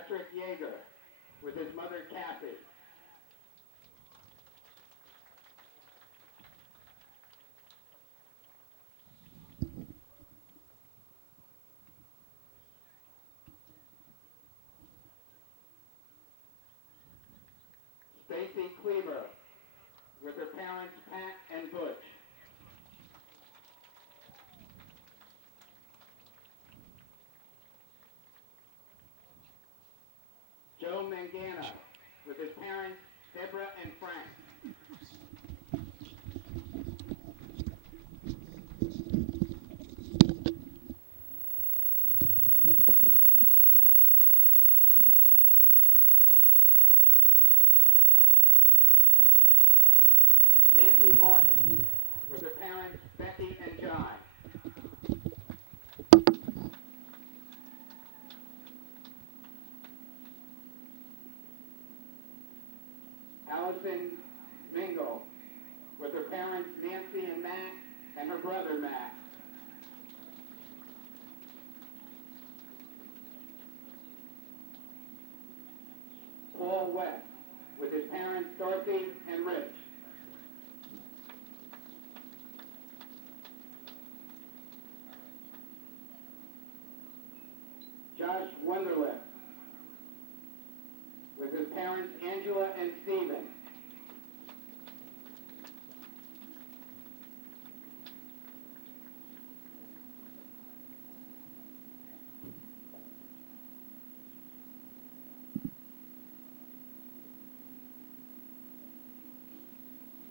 Patrick Yeager with his mother Kathy. Stacy Cleaver with her parents Pat and Butch. Joe Mangana with his parents Deborah and Frank. Nancy Martin with her parents Becky and John. Allison Mingle with her parents Nancy and Matt and her brother Matt. Paul West with his parents Dorothy and Rich. Josh Wunderlich with his parents Angela and Stephen.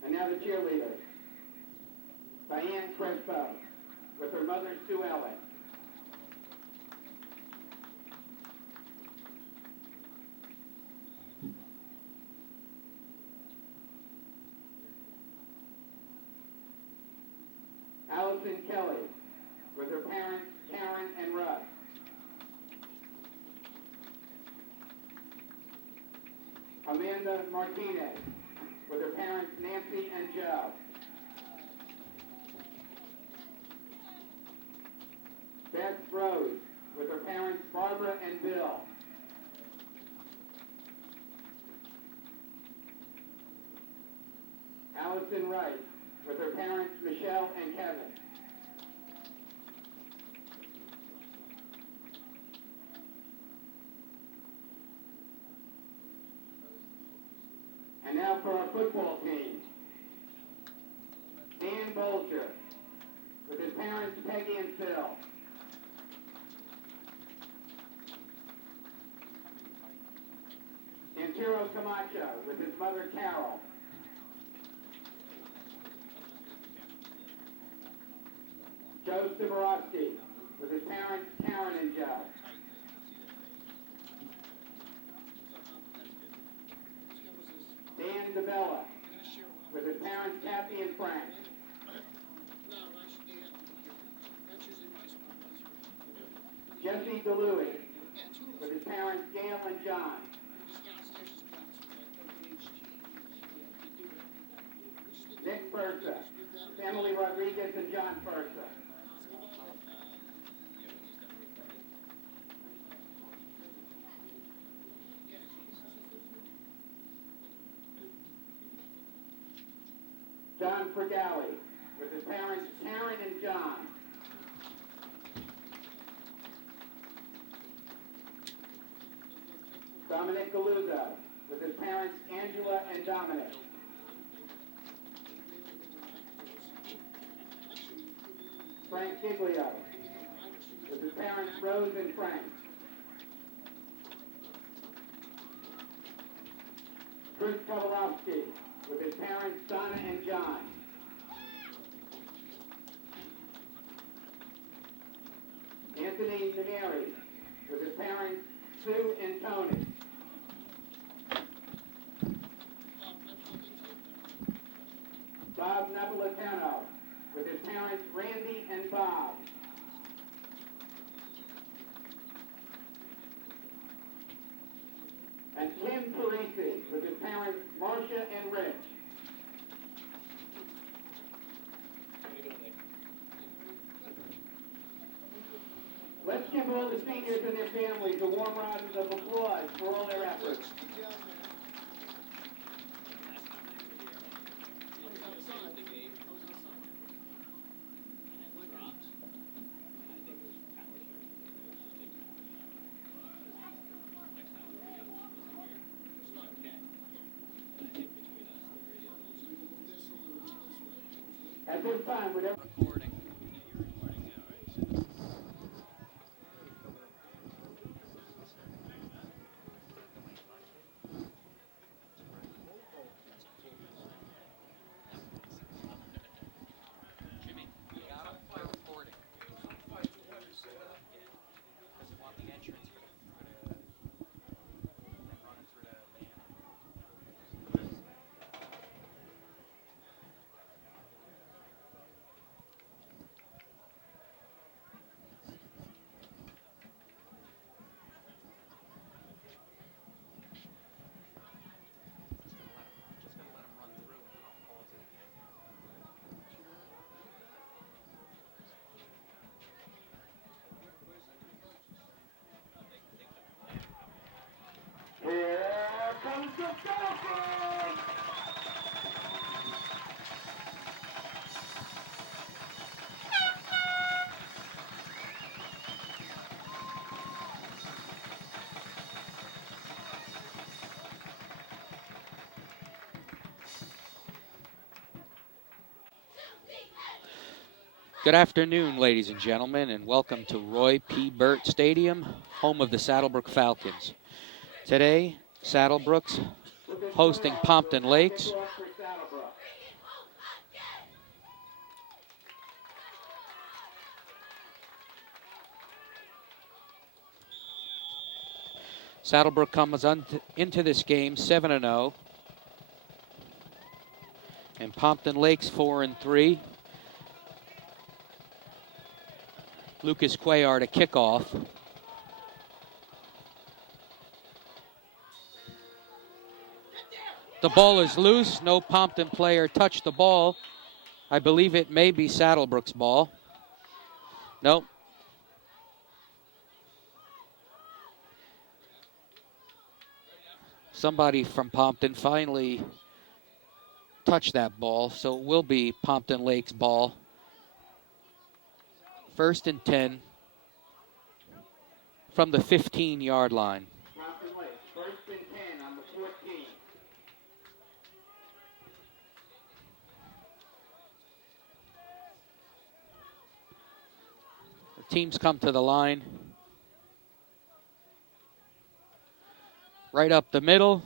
And now the cheerleaders. Diane Crespo with her mother Sue Ellen. Allison Kelly with her parents Karen and Russ. Amanda Martinez with her parents Nancy and Joe. Beth Rose with her parents Barbara and Bill. Allison Wright with her parents Michelle and Kevin. And now for our football team. Dan Bolger with his parents Peggy and Phil. Santiro Camacho with his mother Carol. Joe Siborowski with his parents Karen and Joe. Dan DeBella with his parents Kathy and Frank. Jesse DeLuey with his parents Gail and John. Nick Fursa, Emily Rodriguez and John Fursa. John Fergali with his parents Karen and John. Dominic Galuzzo with his parents Angela and Dominic. Frank Giglio with his parents Rose and Frank. Chris Kowalowski with his parents Donna and John. Anthony Neri with his parents Sue and Tony. Bob Napolitano with his parents Randy and Bob. And Tim Parisi with his parents Marcia and Rich. Let's give all the the seniors and their families a warm round of applause for all their efforts. At this time, whatever. Recording. Jimmy, you got him? We're recording. Because we want the entrance for the running through the band. Just gonna let him run through and then I'll pause it again. Here comes the Falcons! Good afternoon, ladies and gentlemen, and welcome to Roy P. Burt Stadium, home of the Saddle Brook Falcons. Today, Saddle Brook's hosting Pompton Lakes. Saddle Brook comes into this game 7-0, and Pompton Lakes 4-3. Lucas Cuellar to kickoff. The ball is loose. No Pompton player touched the ball. I believe it may be Saddle Brook's ball. Nope. Somebody from Pompton finally touched that ball, so it will be Pompton Lake's ball. 1st and 10 from the 15-yard line. Pompton Lakes, 1st and 10 on the 14. The teams come to the line. Right up the middle.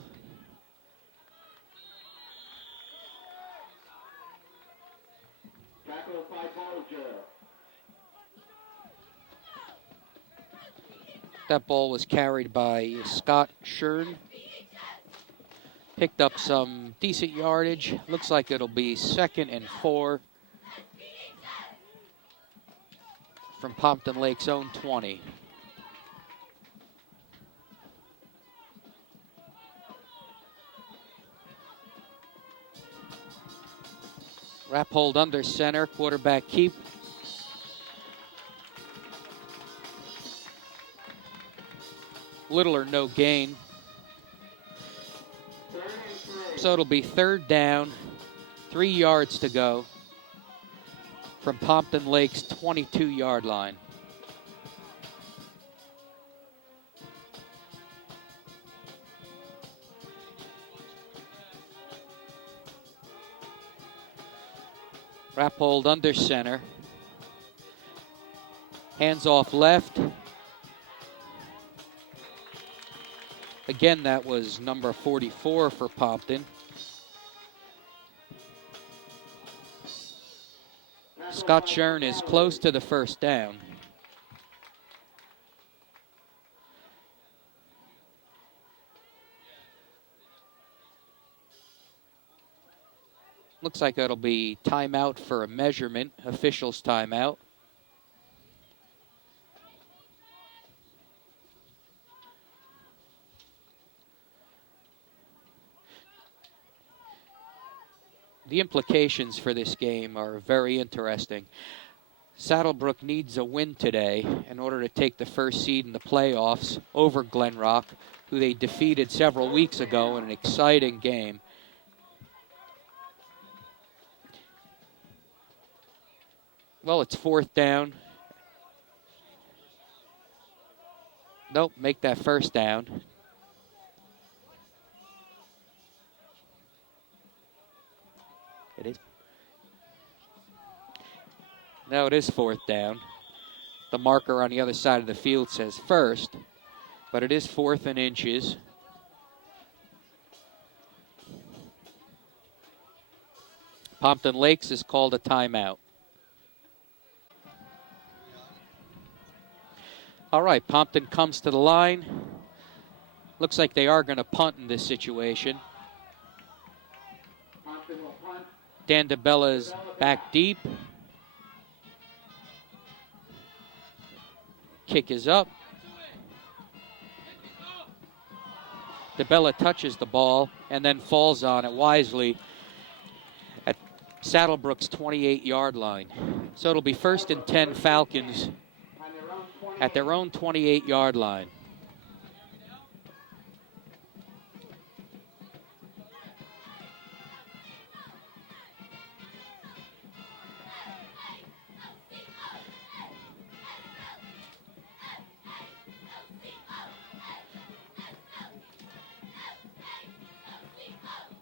Tackle by Bolger. That ball was carried by Scott Shern. Picked up some decent yardage. Looks like it'll be 2nd and 4 from Pompton Lake's own 20. Wrap hold under center, quarterback keep. Little or no gain. So it'll be 3rd down, 3 yards to go from Pompton Lake's 22-yard line. Wrap hold under center. Hands off left. Again, that was number 44 for Pompton. Scott Shern is close to the 1st down. Looks like it'll be timeout for a measurement, officials timeout. The implications for this game are very interesting. Saddle Brook needs a win today in order to take the first seed in the playoffs over Glen Rock, who they defeated several weeks ago in an exciting game. Well, it's 4th down. Nope, make that 1st down. It is. No, it is 4th down. The marker on the other side of the field says 1st, but it is 4th and inches. Pompton Lakes has called a timeout. All right, Pompton comes to the line. Looks like they are going to punt in this situation. Dan DeBella is back deep. Kick is up. DeBella touches the ball and then falls on it wisely at Saddle Brook's 28-yard line. So it'll be 1st and 10 Falcons at their own 28-yard line.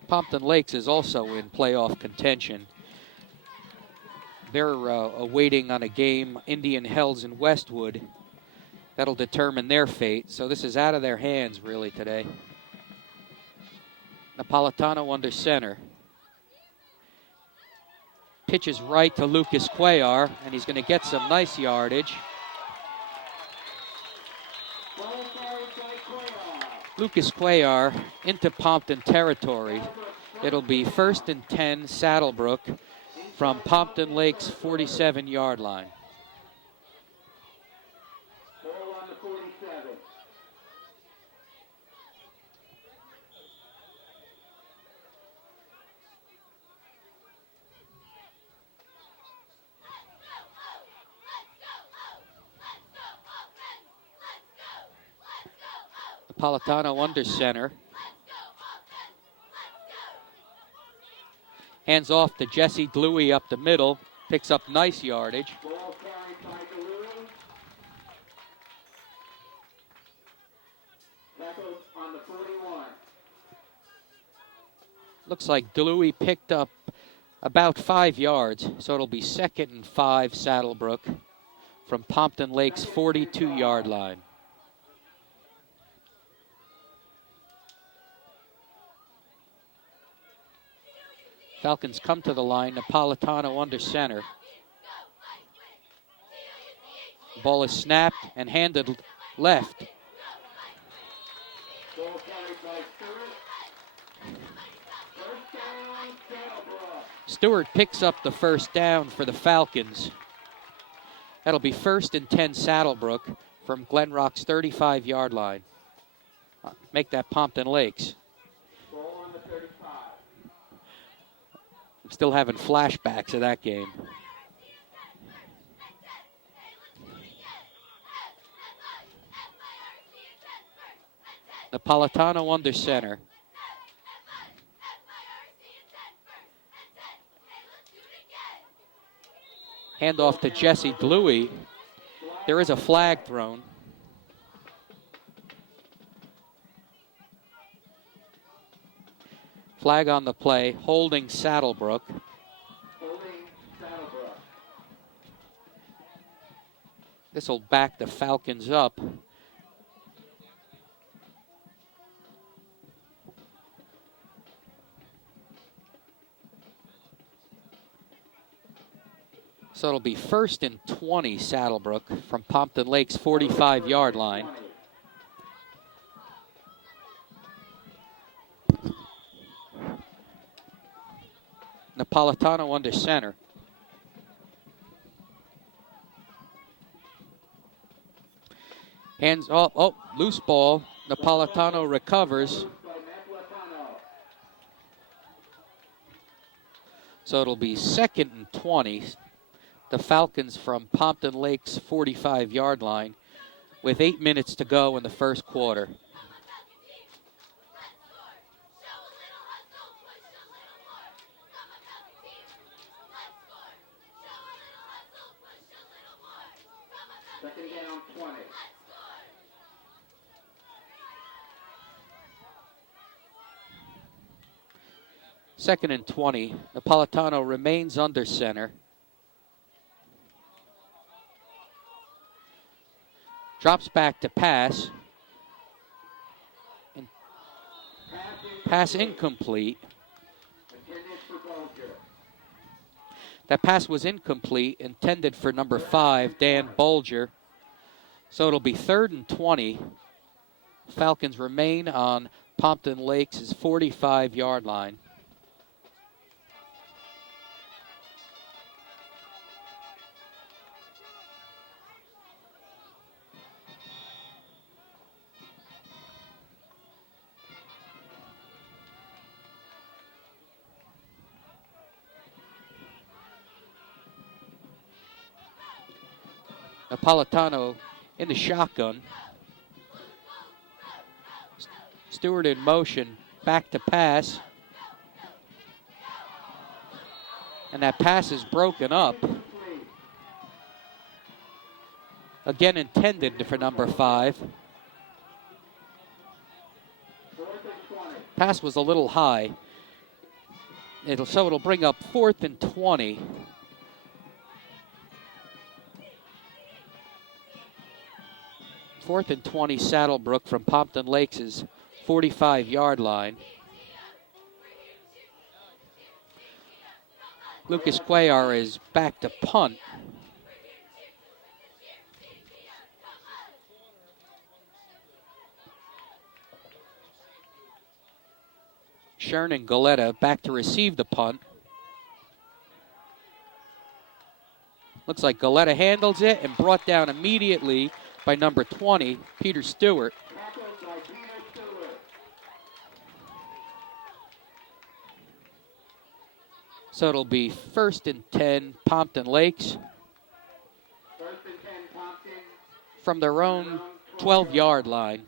Pompton Lakes is also in playoff contention. They're awaiting on a game Indian Hells in Westwood. That'll determine their fate. So this is out of their hands, really, today. Napolitano under center. Pitches right to Lucas Cuellar, and he's going to get some nice yardage. Lucas Cuellar into Pompton territory. It'll be 1st and 10 Saddle Brook from Pompton Lakes' 47-yard line. Napolitano under center. Hands off to Jesse Dewey up the middle. Picks up nice yardage. Looks like Dewey picked up about 5 yards, so it'll be 2nd and 5 Saddle Brook from Pompton Lakes' 42-yard line. Falcons come to the line. Napolitano under center. Ball is snapped and handed left. Stewart picks up the 1st down for the Falcons. That'll be 1st and 10 Saddle Brook from Glen Rock's 35-yard line. Make that Pompton Lakes. Still having flashbacks of that game. Napolitano under center. Handoff to Jesse Dewey. There is a flag thrown. Flag on the play, holding Saddle Brook. This will back the Falcons up. So it'll be 1st and 20 Saddle Brook from Pompton Lakes' 45-yard line. Napolitano under center. Hands off. Oh, loose ball. Napolitano recovers. So it'll be 2nd and 20. the Falcons from Pompton Lakes 45-yard line with 8 minutes to go in the first quarter. Second down, 20. Second and 20. Napolitano remains under center. Drops back to pass. And pass incomplete. That pass was incomplete, intended for number 5, Dan Bolger. So it'll be 3rd and 20. Falcons remain on Pompton Lakes' 45-yard line. Napolitano in the shotgun. Stewart in motion, back to pass. And that pass is broken up. Again intended for number 5. Pass was a little high. It'll bring up 4th and 20. Fourth and 20, Saddle Brook from Pompton Lakes' 45-yard line. Lucas Cuellar is back to punt. Shern and Galetta back to receive the punt. Looks like Galetta handles it and brought down immediately by number 20, Peter Stewart. So it'll be 1st and 10, Pompton Lakes. 1st and 10, Pompton. From their own 12-yard line.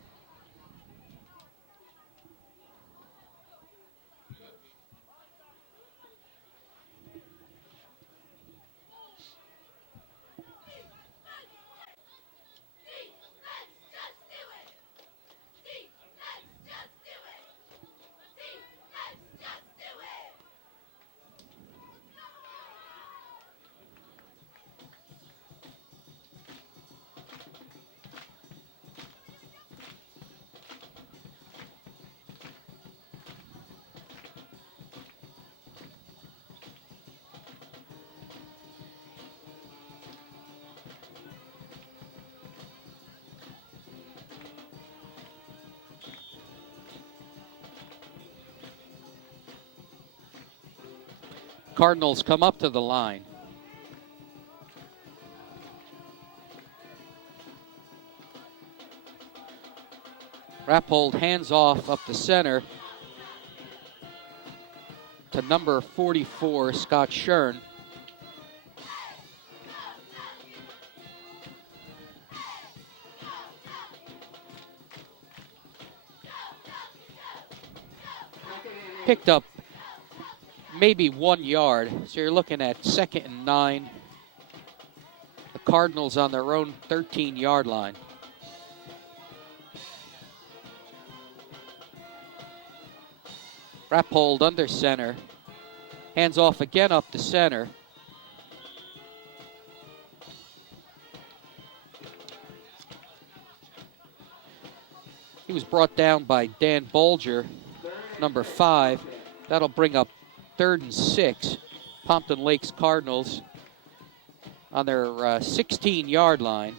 Cardinals come up to the line. Rappold hands off up the center to number 44, Scott Shern. Picked up maybe 1 yard, so you're looking at 2nd and 9. The Cardinals on their own 13-yard line. Rappold under center. Hands off again up the center. He was brought down by Dan Bolger, number 5. That'll bring up 3rd and 6. Pompton Lakes Cardinals on their 16-yard line.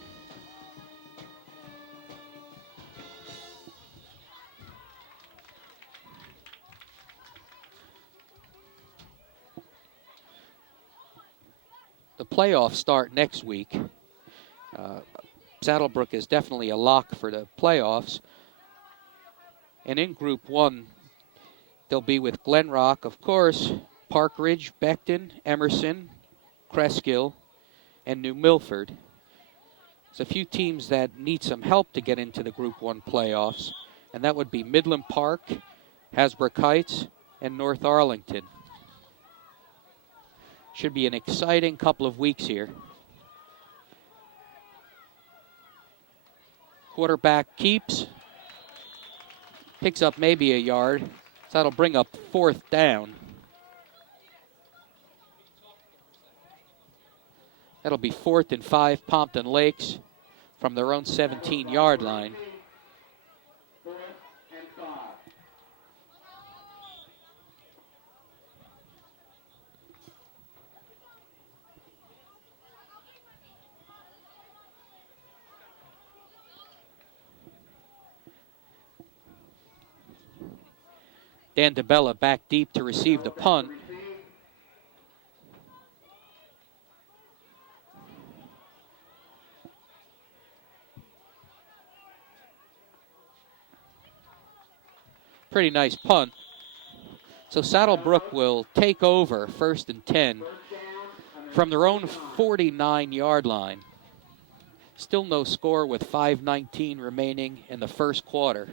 The playoffs start next week. Saddle Brook is definitely a lock for the playoffs. And in Group 1, they'll be with Glen Rock, of course, Park Ridge, Beckton, Emerson, Cresskill, and New Milford. There's a few teams that need some help to get into the Group 1 playoffs, and that would be Midland Park, Hasbrook Heights, and North Arlington. Should be an exciting couple of weeks here. Quarterback keeps, picks up maybe a yard, so that'll bring up 4th down. That'll be 4th and 5, Pompton Lakes, from their own 17-yard line. Dan DeBella back deep to receive the punt. Pretty nice punt. So Saddle Brook will take over 1st and 10 from their own 49-yard line. Still no score with 5:19 remaining in the first quarter.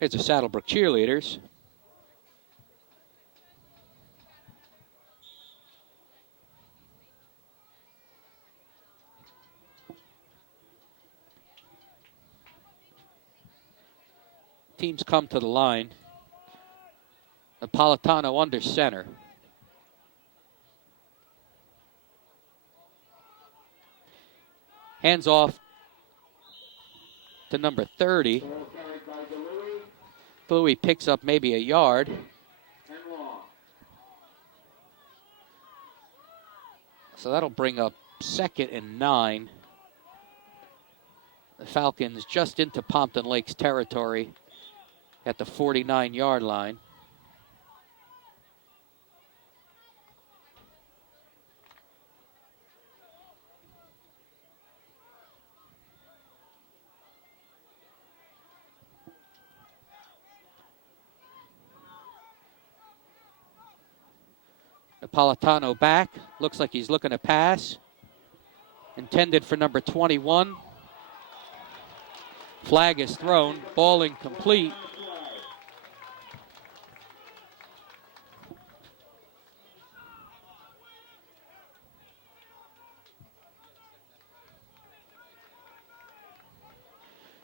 Here's the Saddle Brook cheerleaders. Teams come to the line. Napolitano under center. Hands off to number 30. Louis picks up maybe a yard. So that'll bring up 2nd and 9. The Falcons just into Pompton Lakes territory at the 49-yard line. Napolitano back. Looks like he's looking to pass. Intended for number 21. Flag is thrown. Ball incomplete.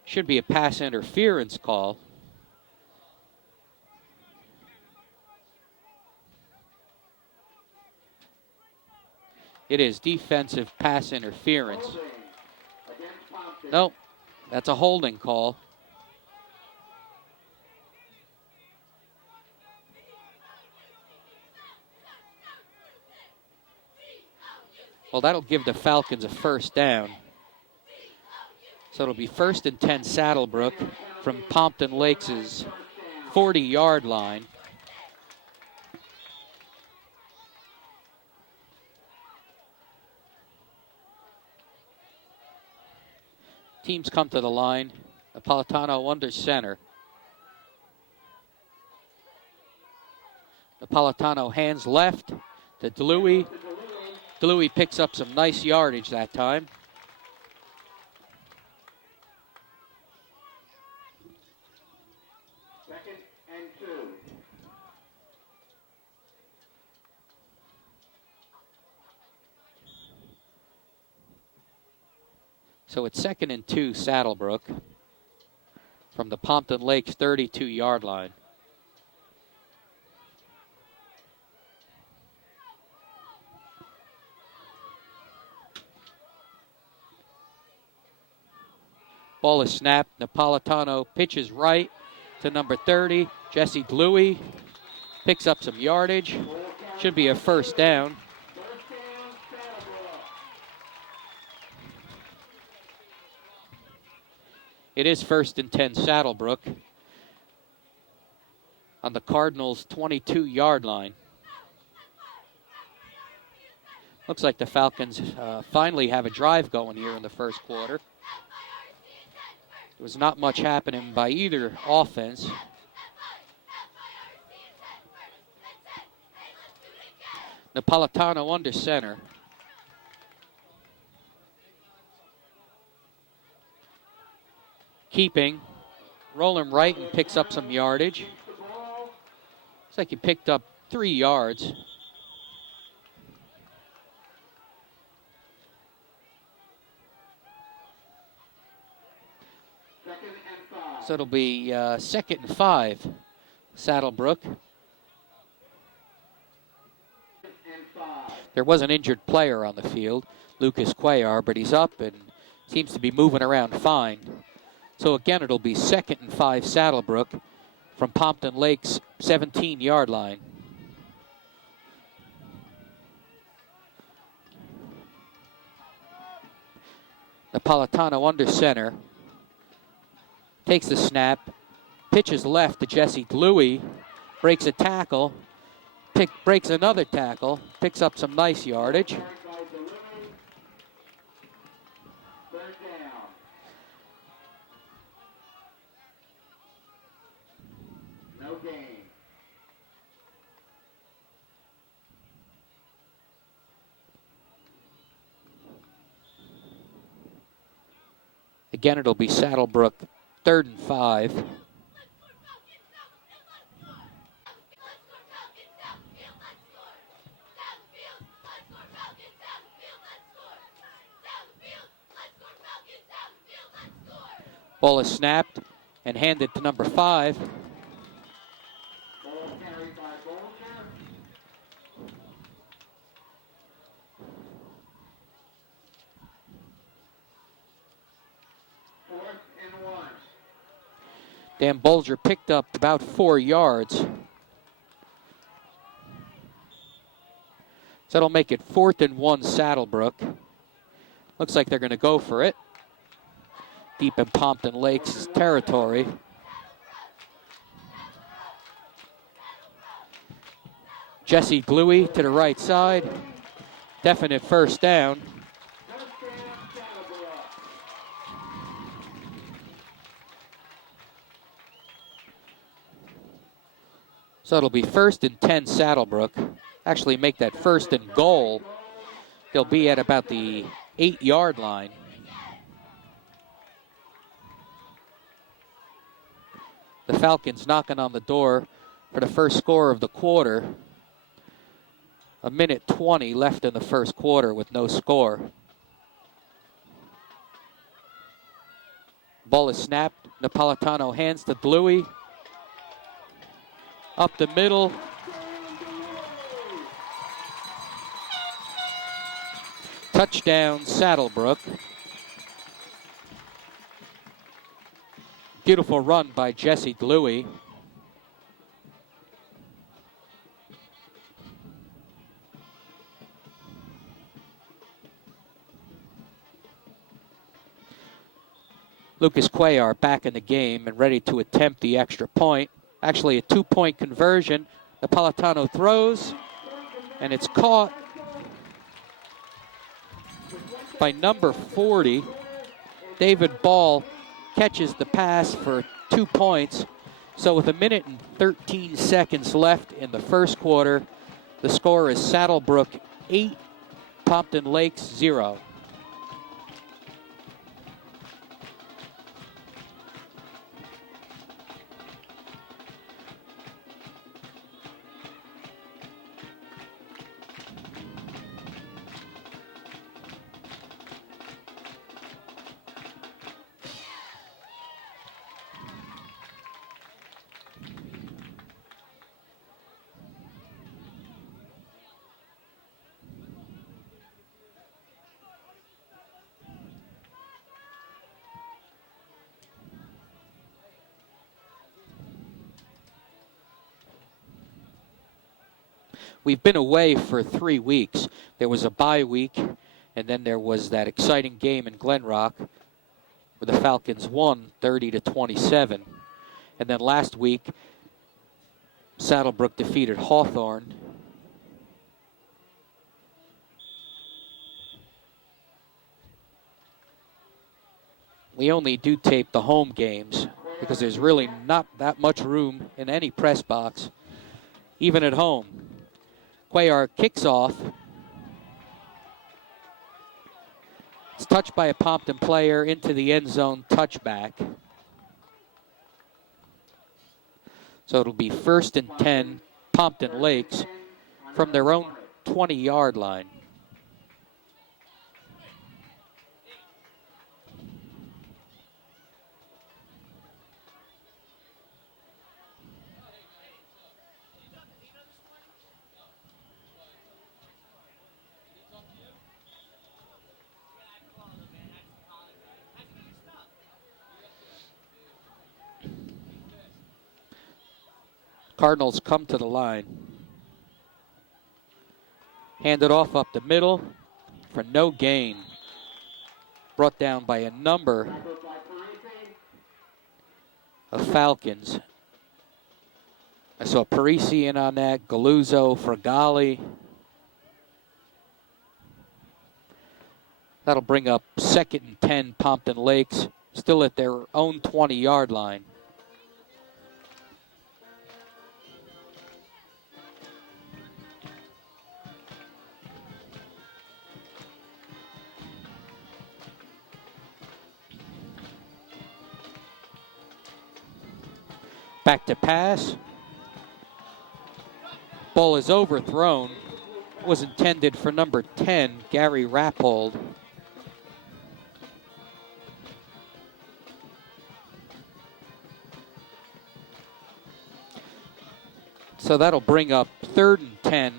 Should be a pass interference call. It is defensive pass interference. Nope, that's a holding call. Well, that'll give the Falcons a 1st down. So it'll be 1st and 10 Saddle Brook from Pompton Lakes' 40-yard line. Teams come to the line. Napolitano under center. Napolitano hands left to DeLuey. DeLuey picks up some nice yardage that time. So it's 2nd and 2, Saddle Brook, from the Pompton Lakes 32-yard line. Ball is snapped. Napolitano pitches right to number 30, Jesse DeLuey. Picks up some yardage. Should be a 1st down. It is 1st and 10 Saddle Brook on the Cardinals' 22-yard line. Looks like the Falcons finally have a drive going here in the first quarter. There was not much happening by either offense. Napolitano under center. Keeping. Rolling right and picks up some yardage. Looks like he picked up 3 yards. So it'll be 2nd and 5, Saddle Brook. There was an injured player on the field, Lucas Cuellar, but he's up and seems to be moving around fine. So again, it'll be 2nd and 5, Saddle Brook, from Pompton Lakes' 17-yard line. Napolitano under center. Takes the snap, pitches left to Jesse Gluey, breaks a tackle, breaks another tackle, picks up some nice yardage. No gain. Again, it'll be Saddle Brook, 3rd and 5. Ball is snapped and handed to number 5. Ball carried by Bolger. Dan Bolger picked up about 4 yards. So that'll make it 4th and 1, Saddle Brook. Looks like they're going to go for it. Deep in Pompton Lakes territory. Jesse Gluey to the right side. Definite first down. So it'll be 1st and 10, Saddle Brook. Actually make that 1st and goal. They'll be at about the 8-yard line. The Falcons knocking on the door for the first score of the quarter. 1:20 left in the first quarter with no score. Ball is snapped. Napolitano hands to Gluey. Up the middle. Touchdown, Saddle Brook. Beautiful run by Jesse Gluey. Lucas Cuellar back in the game and ready to attempt the extra point. Actually a 2-point conversion. Napolitano throws, and it's caught by number 40. David Ball catches the pass for 2 points. So with 1:13 left in the first quarter, the score is Saddle Brook 8, Pompton Lakes 0. We've been away for 3 weeks. There was a bye week, and then there was that exciting game in Glen Rock where the Falcons won 30-27. And then last week, Saddle Brook defeated Hawthorne. We only do tape the home games because there's really not that much room in any press box, even at home. Cuellar kicks off. It's touched by a Pompton player into the end zone, touchback. So it'll be 1st and 10, Pompton Lakes, from their own 20-yard line. Cardinals come to the line. Hand it off up the middle for no gain. Brought down by a number of Falcons. I saw Parisi in on that, Galuzzo, Fragali. That'll bring up 2nd and 10, Pompton Lakes, still at their own 20-yard line. Back to pass. Ball is overthrown. It was intended for number 10, Gary Rappold. So that'll bring up 3rd and 10.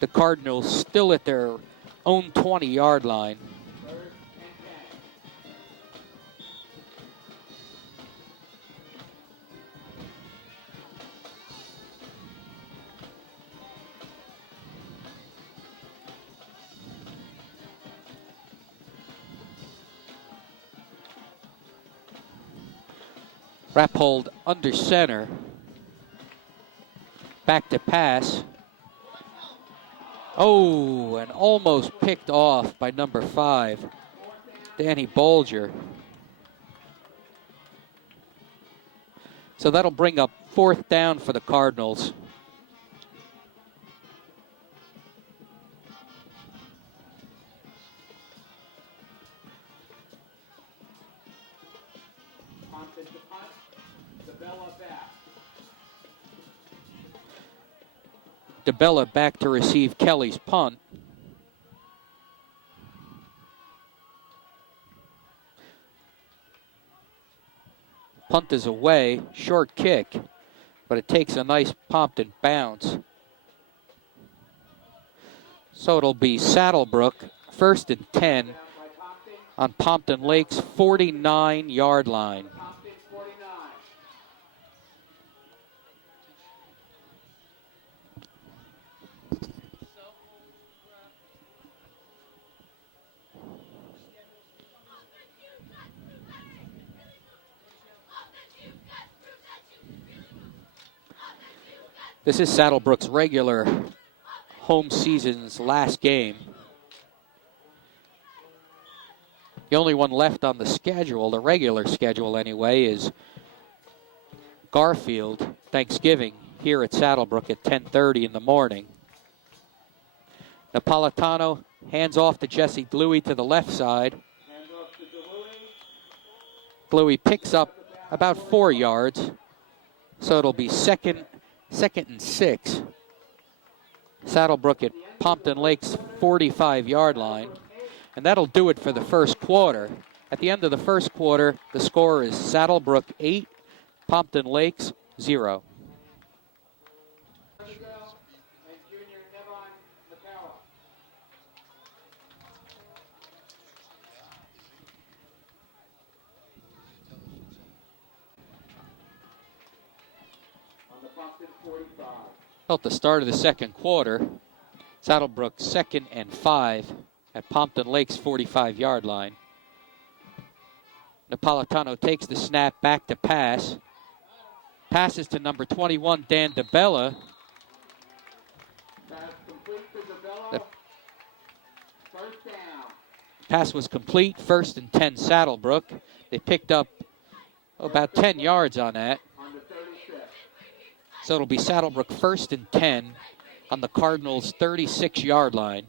The Cardinals still at their own 20-yard line. Rappold under center. Back to pass. Oh, and almost picked off by number 5, Danny Bolger. So that'll bring up 4th down for the Cardinals. DeBella back to receive Kelly's punt. Punt is away, short kick, but it takes a nice Pompton bounce. So it'll be Saddle Brook, 1st and 10 on Pompton Lakes' 49-yard line. This is Saddle Brook's regular home season's last game. The only one left on the schedule, the regular schedule anyway, is Garfield Thanksgiving here at Saddle Brook at 10:30 in the morning. Napolitano hands off to Jesse Gluey to the left side. Gluey picks up about 4 yards, so it'll be second and 6. Saddle Brook at Pompton Lakes' 45-yard line. And that'll do it for the first quarter. At the end of the first quarter, the score is Saddle Brook 8, Pompton Lakes 0. Well, at the start of the second quarter, Saddle Brook 2nd and 5 at Pompton Lakes' 45-yard line. Napolitano takes the snap back to pass Passes to number 21, Dan DeBella. Pass complete to DeBella. The First down. pass was complete, 1st and 10 Saddle Brook. They picked up about 10 yards on that. On the 36. So it'll be Saddle Brook 1st and 10 on the Cardinals' 36-yard line.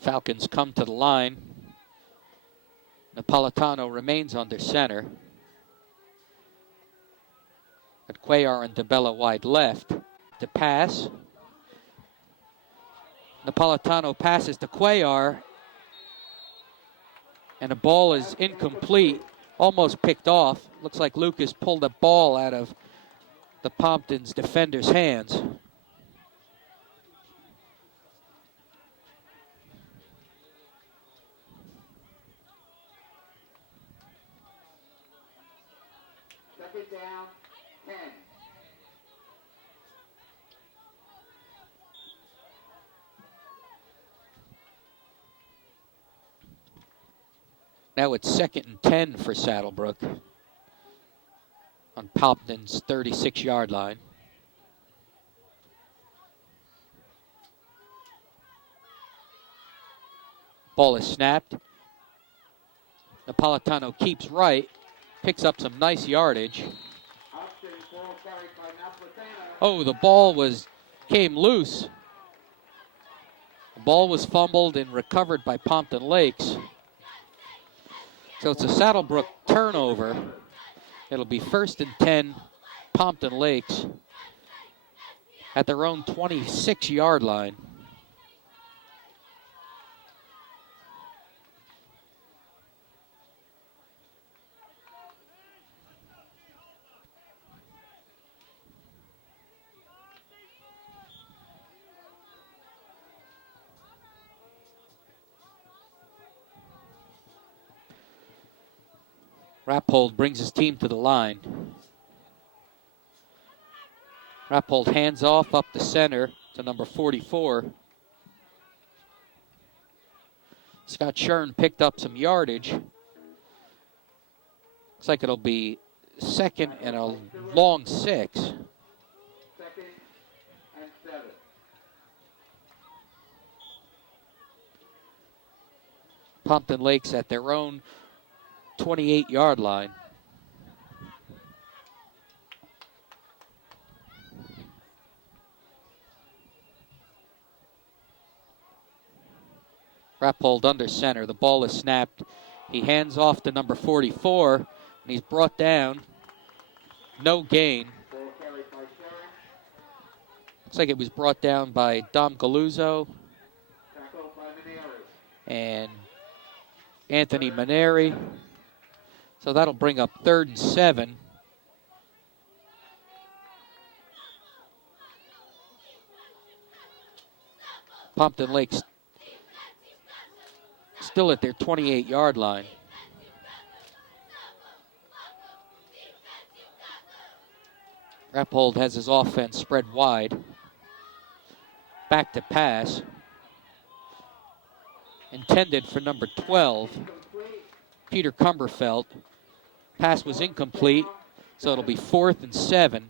Falcons come to the line. Napolitano remains under center. But Cuellar and DeBella wide left. To pass. Napolitano passes to Cuellar. And the ball is incomplete. Almost picked off. Looks like Lucas pulled the ball out of the Pompton's defender's hands. Second down, 10. Now it's 2nd and 10 for Saddle Brook on Pompton's 36-yard line. Ball is snapped. Napolitano keeps right, picks up some nice yardage. Option, ball carried by Napolitano. Oh, the ball came loose. The ball was fumbled and recovered by Pompton Lakes. So it's a Saddle Brook turnover. It'll be 1st and 10, Pompton Lakes at their own 26-yard line. Rappold brings his team to the line. Rappold hands off up the center to number 44. Scott Shern picked up some yardage. Looks like it'll be 2nd and a long 6. 2nd and 7. Pompton Lakes at their own 28-yard line. Rappold under center. The ball is snapped. He hands off to number 44, and he's brought down. No gain. Ball carried by Sharon. Looks like it was brought down by Dom Galuzzo Tackled by Maneri. and Anthony Maneri. So that'll bring up 3rd and 7. Pompton Lakes still at their 28-yard line. Rappold has his offense spread wide. Back to pass. Intended for number 12, Peter Cumberfeld. Pass was incomplete, so it'll be 4th and 7.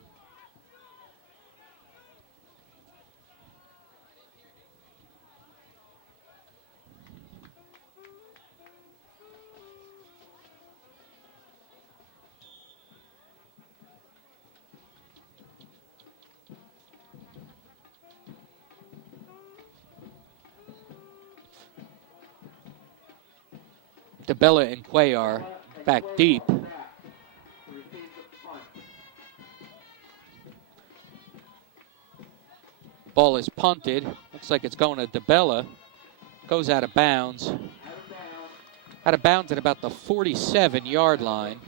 DeBella and Cuellar back deep. Ball is punted. Looks like it's going to DeBella. Goes out of bounds. Out of bounds at about the 47-yard line.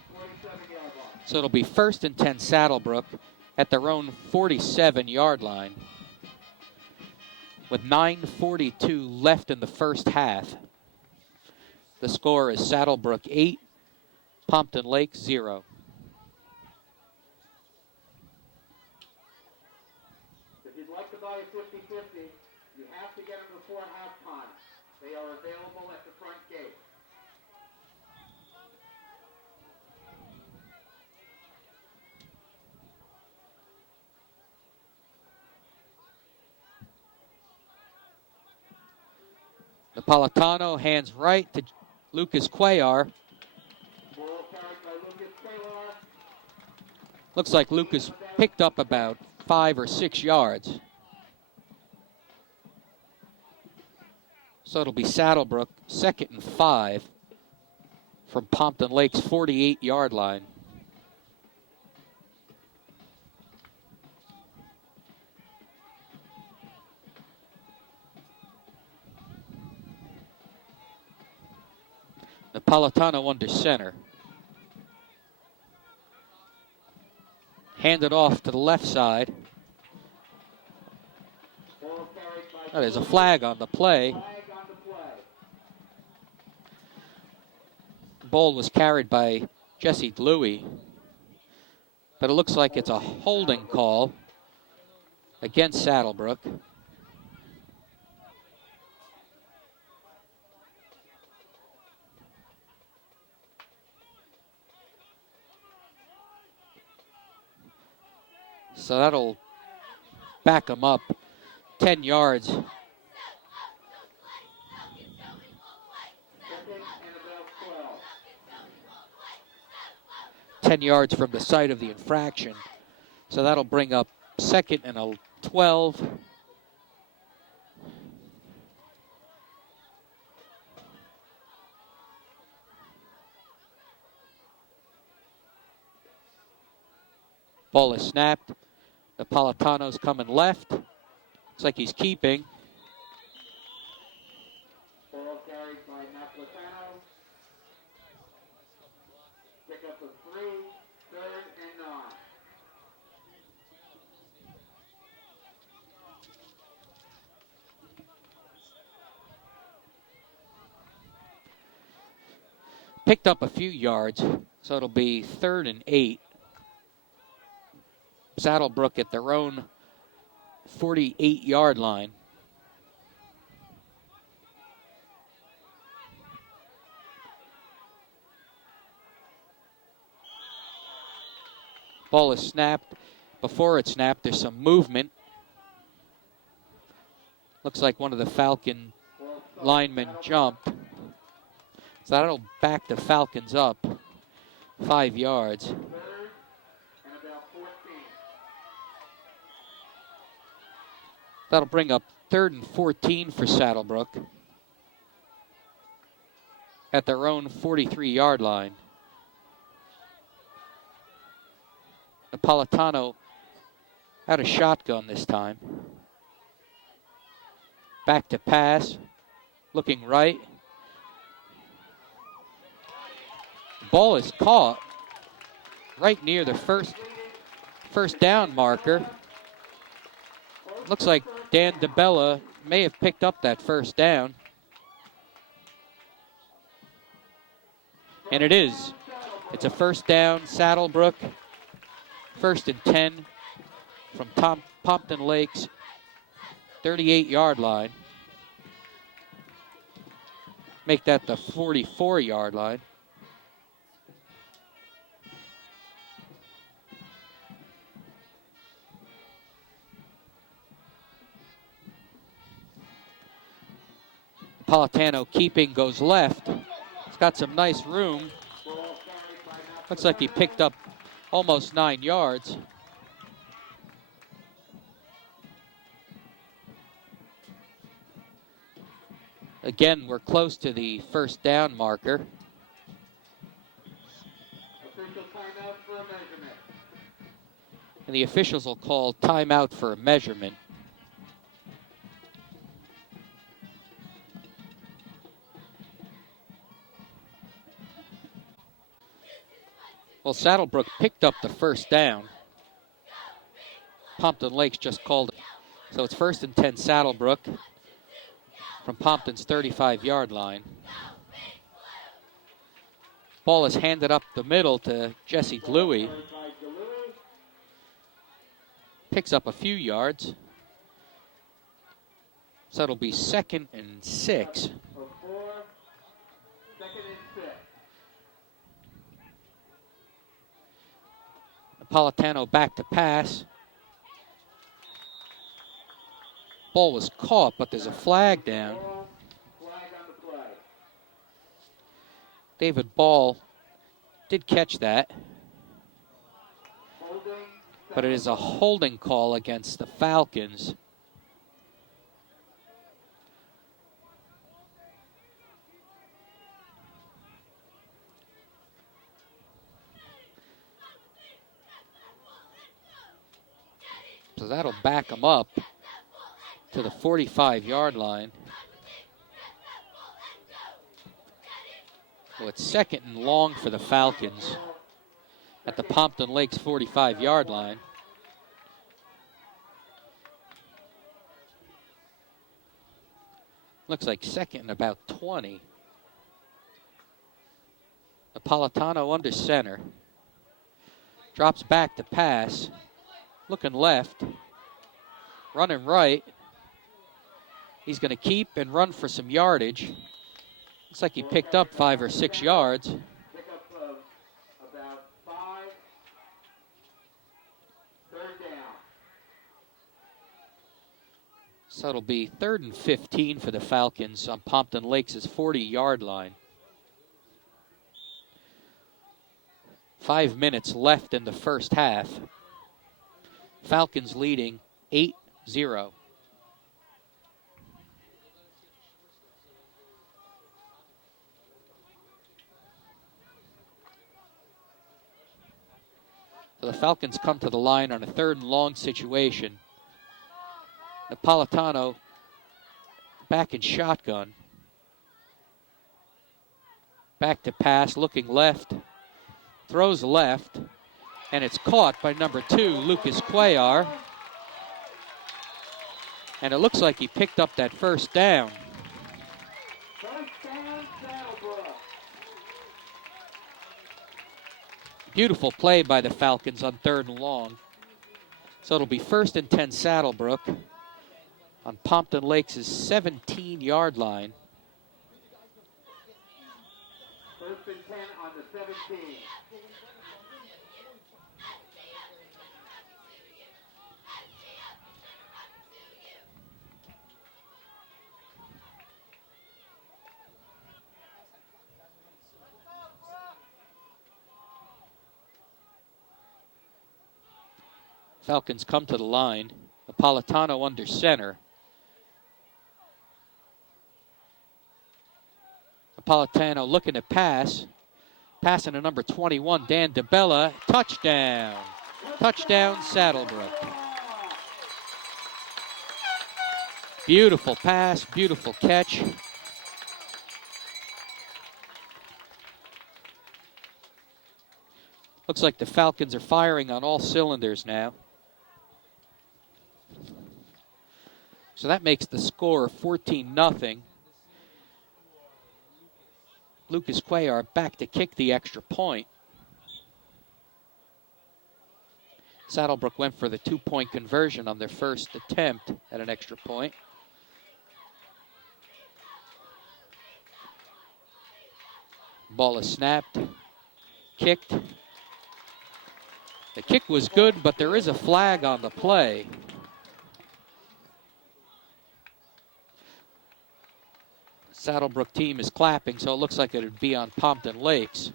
So it'll be 1st and 10 Saddle Brook at their own 47-yard line. With 9:42 left in the first half. The score is Saddle Brook 8, Pompton Lakes 0. by a 50-50. You have to get them before halftime. They are available at the front gate. Napolitano hands right to Lucas Cuellar. Ball carried by Lucas Cuellar. Looks like Lucas picked up about 5 or 6 yards. So it'll be Saddle Brook, 2nd and 5 from Pompton Lakes' 48-yard line. Napolitano under center. Handed off to the left side. Oh, there's a flag on the play. The ball was carried by Jesse Dewey, but it looks like it's a holding call against Saddle Brook. So that'll back him up 10 yards. 10 yards from the site of the infraction. So that'll bring up 2nd and a 12. Ball is snapped. Napolitano's coming left. Looks like he's keeping. Ball carried by Napolitano. Pick up a 3, 3rd and 9. Picked up a few yards, so it'll be 3rd and 8. Saddle Brook at their own 48-yard line. Ball is snapped. Before it's snapped, there's some movement. Looks like one of the Falcon linemen jumped. So that'll back the Falcons up 5 yards. That'll bring up 3rd and 14 for Saddle Brook at their own 43-yard line. Napolitano had a shotgun this time. Back to pass, looking right. Ball is caught right near the first down marker. Looks like Dan DeBella may have picked up that first down. And it is. It's a first down, Saddle Brook. 1st and 10 from Pompton Lakes, 38-yard line. Make that the 44-yard line. Napolitano keeping, goes left. He's got some nice room. Looks like he picked up almost 9 yards. Again, we're close to the first down marker. Official timeout for a measurement. And the officials will call timeout for a measurement. Well, Saddle Brook picked up the first down. Pompton Lakes just called it. So it's 1st and 10 Saddle Brook from Pompton's 35-yard line. Ball is handed up the middle to Jesse Dewey. Picks up a few yards. So it'll be 2nd and 6. Or 4, 2nd and 6. Napolitano back to pass. Ball was caught, but there's a flag down. Flag on the play. David Ball did catch that, Holding. but it is a holding call against the Falcons. So that'll back them up to the 45-yard line. So it's 2nd and long for the Falcons at the Pompton Lakes 45-yard line. Looks like 2nd and about 20. Napolitano under center. Drops back to pass. Looking left. Running right. He's going to keep and run for some yardage. Looks like he picked up 5 or 6 yards. Pick up of about 5. 3rd down. So it'll be 3rd and 15 for the Falcons on Pompton Lakes' 40-yard line. 5 minutes left in the first half. Falcons leading 8-0. So the Falcons come to the line on a 3rd and long situation. Napolitano back in shotgun. Back to pass, looking left. Throws left, and it's caught by number 2, Lucas Cuellar. And it looks like he picked up that first down. First down, Saddle Brook. Beautiful play by the Falcons on 3rd and long. So it'll be 1st and 10 Saddle Brook on Pompton Lakes' 17-yard line. 1st and 10 on the 17. Falcons come to the line. Napolitano under center. Napolitano looking to pass. Passing to number 21, Dan DeBella. Touchdown. Touchdown, Saddle Brook. Beautiful pass, beautiful catch. Looks like the Falcons are firing on all cylinders now. So that makes the score 14-0. Lucas Cuellar back to kick the extra point. Saddlebrook went for the 2-point conversion on their first attempt at an extra point. Ball is snapped, kicked. The kick was good, but there is a flag on the play. Saddlebrook team is clapping, so it looks like it would be on Pompton Lakes.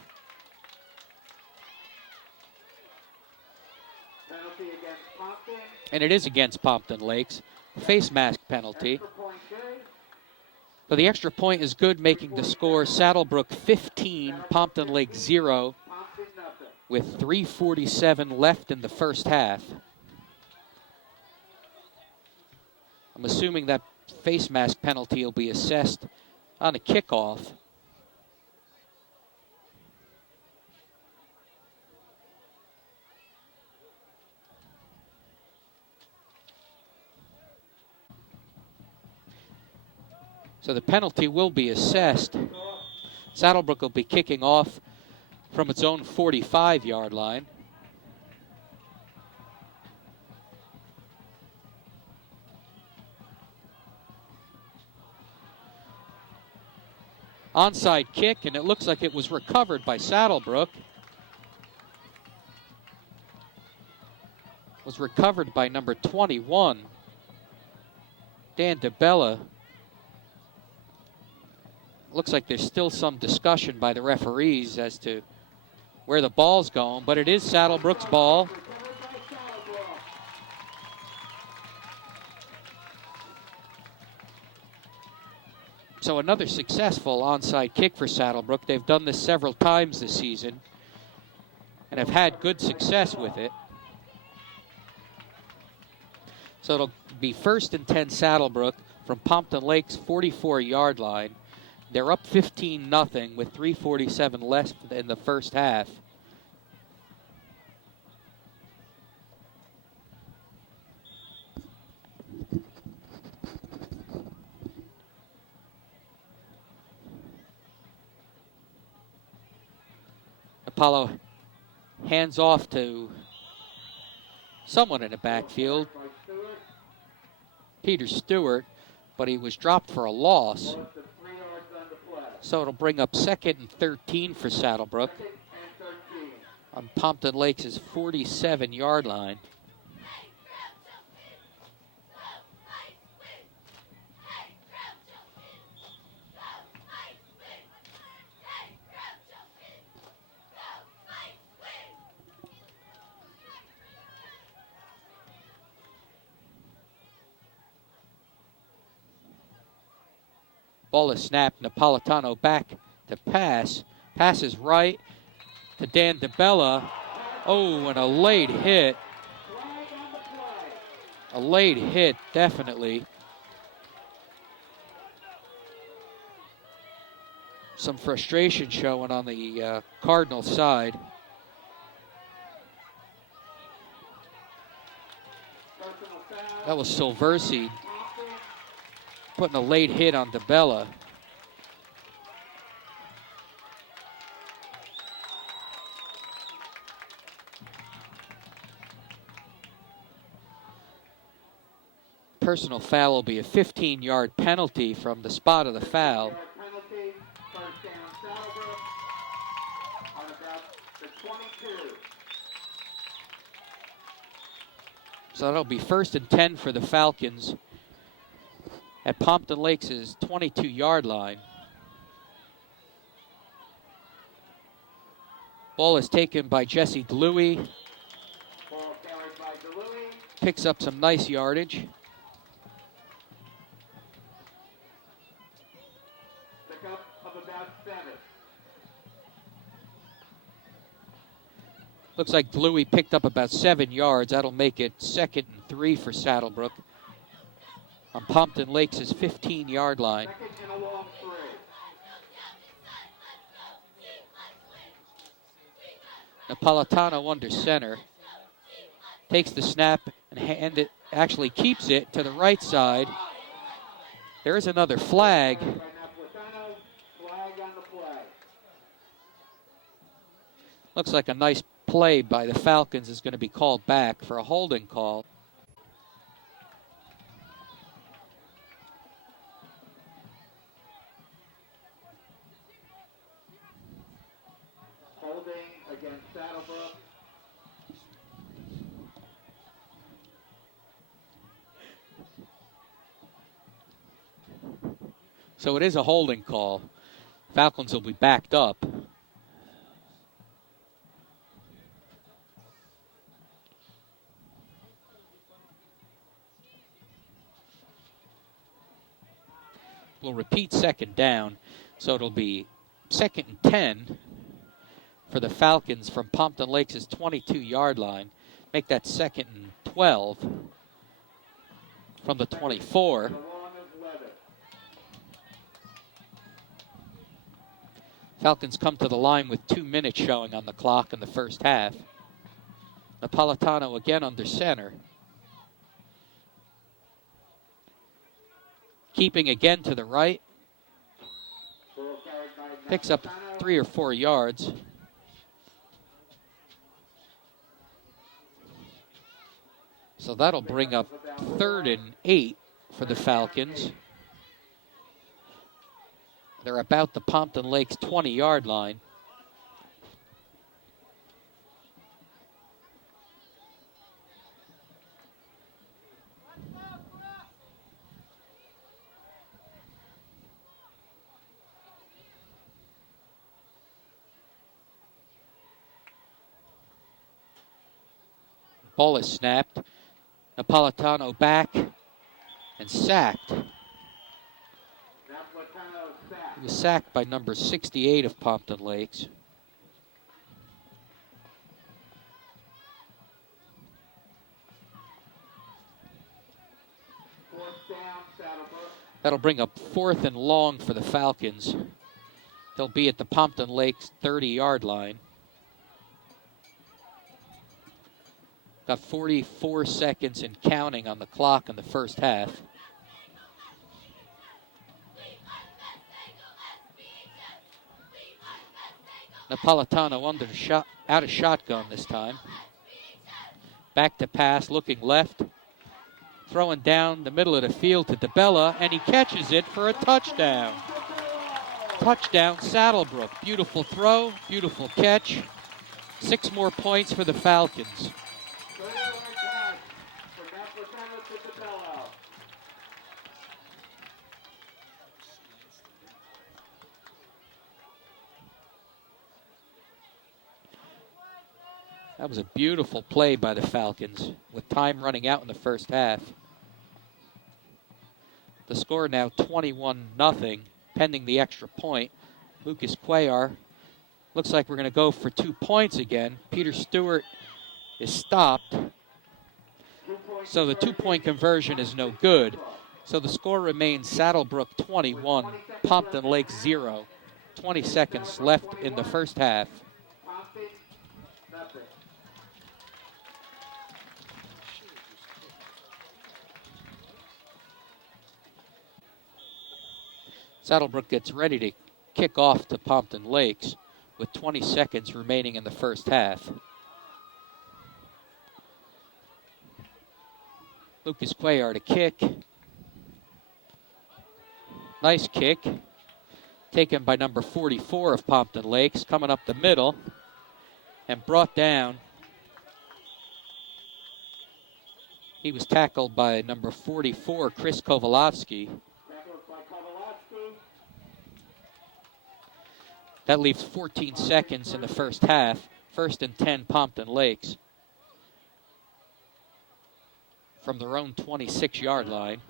Penalty against Pompton. And it is against Pompton Lakes. Face mask penalty. Extra point good. So the extra point is good, making the score Saddlebrook 15, Pompton Lakes 0, Pompton nothing. with 3:47 left in the first half. I'm assuming that face mask penalty will be assessed on a kickoff. So the penalty will be assessed. Saddlebrook will be kicking off from its own 45-yard line. onside kick, and it looks like it was recovered by Saddle Brook. Was recovered by number 21, Dan DeBella. Looks like there's still some discussion by the referees as to where the ball's going, but it is Saddle Brook's ball. So another successful onside kick for Saddle Brook. They've done this several times this season and have had good success with it. So it'll be 1st and 10 Saddle Brook from Pompton Lakes 44-yard line. They're up 15-0 with 3:47 left in the first half. Apollo hands off to someone in the backfield, Peter Stewart, but he was dropped for a loss. So it'll bring up 2nd and 13 for Saddle Brook on Pompton Lakes' 47-yard line. Ball is snapped. Napolitano back to pass. Passes right to Dan DeBella. Oh, and a late hit. A late hit, definitely. Some frustration showing on the Cardinal side. That was Silversi putting a late hit on DeBella. Personal foul will be a 15-yard penalty from the spot of the foul. Penalty, 1st down, Saddle Brook, on about the 22. So that'll be 1st and 10 for the Falcons at Pompton Lakes' 22-yard line. Ball is taken by Jesse Dewey. Ball carried by Dewey. Picks up some nice yardage. Pick up of about 7. Looks like Dewey picked up about 7 yards. That'll make it 2nd and 3 for Saddle Brook on Pompton Lakes' 15-yard line. 2nd and a long 3. Napolitano under center. Takes the snap and actually keeps it to the right side. There is another flag. By Napolitano, flag on the play. Looks like a nice play by the Falcons is going to be called back for a holding call. Holding against Saddle Brook. So it is a holding call. Falcons will be backed up. We'll repeat 2nd down, so it'll be 2nd and 10 for the Falcons from Pompton Lakes' 22-yard line. Make that 2nd and 12 from the 24. Falcons come to the line with 2 minutes showing on the clock in the first half. Napolitano again under center. Keeping again to the right. Picks up 3 or 4 yards. So that'll bring up 3rd and 8 for the Falcons. They're about the Pompton Lakes 20-yard line. Ball is snapped. Napolitano back and sacked. He was sacked by number 68 of Pompton Lakes. That'll bring up 4th and long for the Falcons. They'll be at the Pompton Lakes 30-yard line. Got 44 seconds and counting on the clock in the first half. Napolitano out of shotgun this time. Back to pass, looking left. Throwing down the middle of the field to DeBella, and he catches it for a touchdown. Touchdown, Saddle Brook. Beautiful throw, beautiful catch. 6 more points for the Falcons. That was a beautiful play by the Falcons with time running out in the first half. The score now 21-0, pending the extra point. Lucas Cuellar looks like we're going to go for 2 points again. Peter Stewart is stopped. So the 2-point conversion is no good. So the score remains Saddle Brook 21, Pompton Lakes 0. 20 seconds left in the first half. Saddle Brook gets ready to kick off to Pompton Lakes with 20 seconds remaining in the first half. Lucas Cuellar to kick. Nice kick. Taken by number 44 of Pompton Lakes, coming up the middle and brought down. He was tackled by number 44, Chris Kovalevsky. That leaves 14 seconds in the first half. 1st and 10, Pompton Lakes. From their own 26-yard line.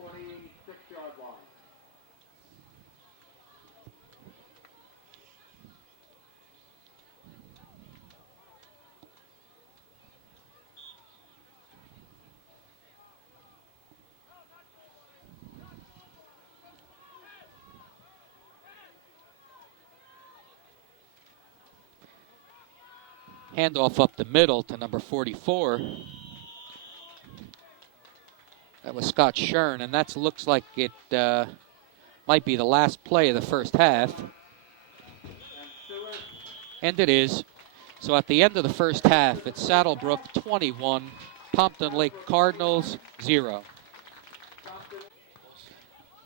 Handoff up the middle to number 44. That was Scott Shern, and that looks like it might be the last play of the first half. And it is. So at the end of the first half, it's Saddle Brook 21, Pompton Lakes Cardinals 0.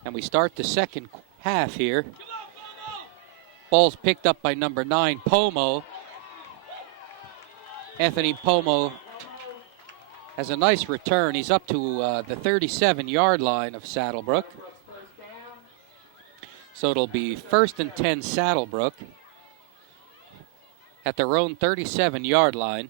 And we start the second half here. Ball's picked up by number 9, Pomo. Anthony Pomo has a nice return. He's up to the 37-yard line of Saddle Brook. So it'll be 1st and 10 Saddle Brook at their own 37-yard line.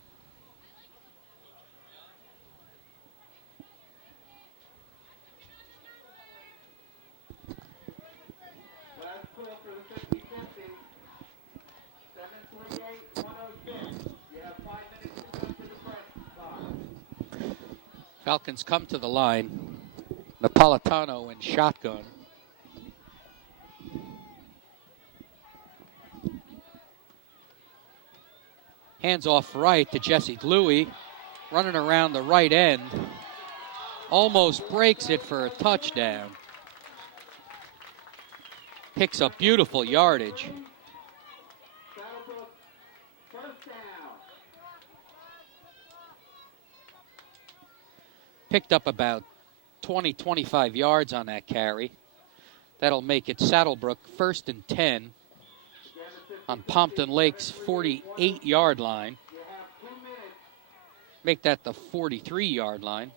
Falcons come to the line. Napolitano in shotgun. Hands off right to Jesse Gluey. Running around the right end. Almost breaks it for a touchdown. Picks up beautiful yardage. Picked up about 20, 25 yards on that carry. That'll make it Saddle Brook 1st and 10 on Pompton Lakes 48-yard line. Make that the 43-yard line.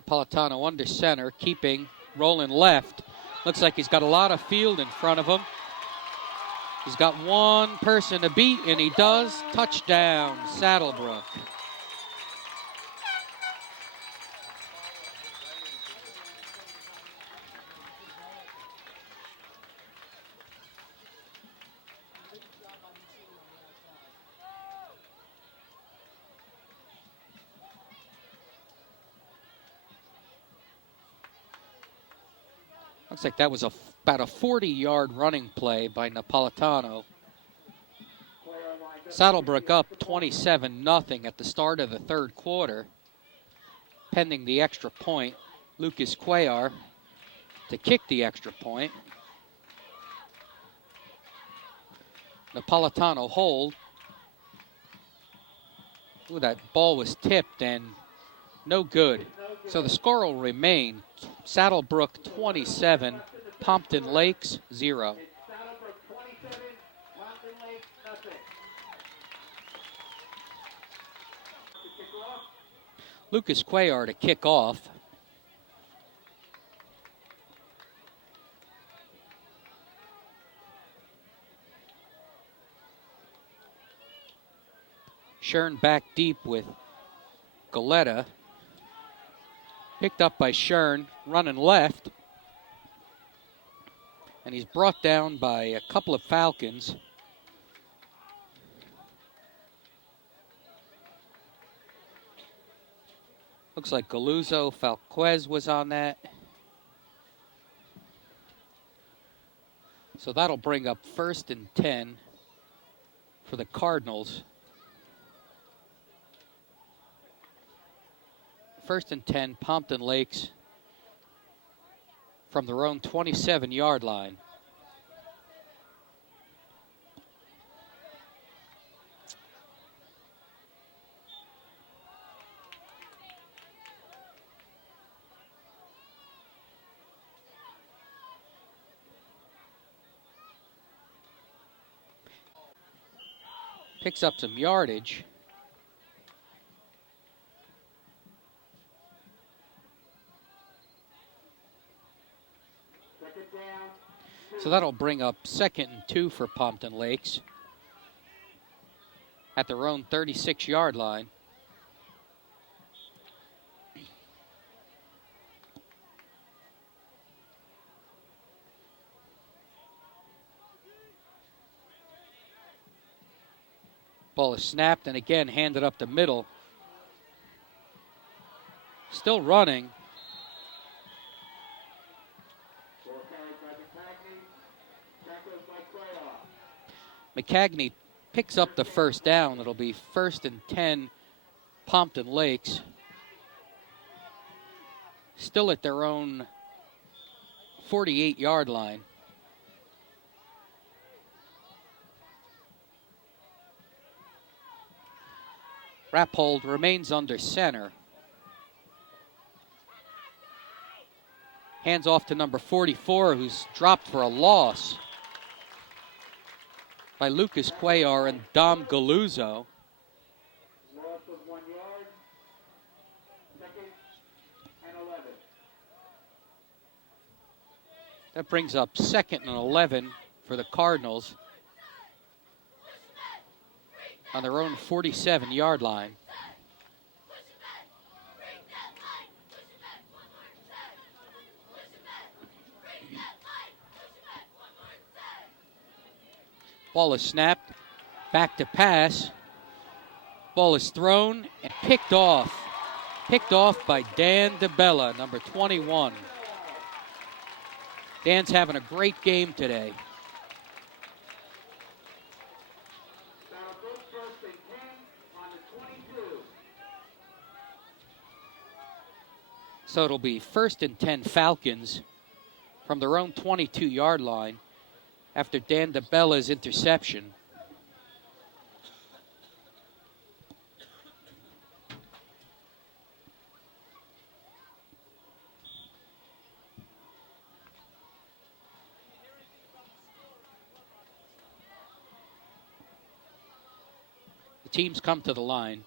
Napolitano under center, keeping, rolling left. Looks like he's got a lot of field in front of him. He's got one person to beat, and he does. Touchdown, Saddle Brook. Looks like that was about a 40-yard running play by Napolitano. Saddle Brook up 27-0 at the start of the third quarter. Pending the extra point, Lucas Cuellar to kick the extra point. Napolitano hold. Ooh, that ball was tipped and no good. So the score will remain Saddle Brook 27, Pompton Lakes 0. Saddle Brook 27, Pompton Lakes nothing. To kick off. Lucas Cuellar to kick off. Shern back deep with Goleta. Picked up by Shern, running left. And he's brought down by a couple of Falcons. Looks like Galuzzo Falquez was on that. So that'll bring up 1st and 10 for the Cardinals. 1st and 10, Pompton Lakes from their own 27-yard line. Picks up some yardage. So that'll bring up 2nd and 2 for Pompton Lakes at their own 36-yard line. Ball is snapped and again handed up the middle. Still running. McCagney picks up the first down. It'll be 1st and 10, Pompton Lakes. Still at their own 48-yard line. Rappold remains under center. Hands off to number 44, who's dropped for a loss by Lucas Cuellar and Dom Galuzzo. Loss of 1 yard. 2nd and 11. That brings up 2nd and 11 for the Cardinals on their own 47-yard line. Ball is snapped, back to pass. Ball is thrown and picked off. Picked off by Dan DeBella, number 21. Dan's having a great game today. Saddle Brook 1st and 10 on the 22. So it'll be 1st and 10 Falcons from their own 22-yard line after Dan DeBella's interception. teams come to the line.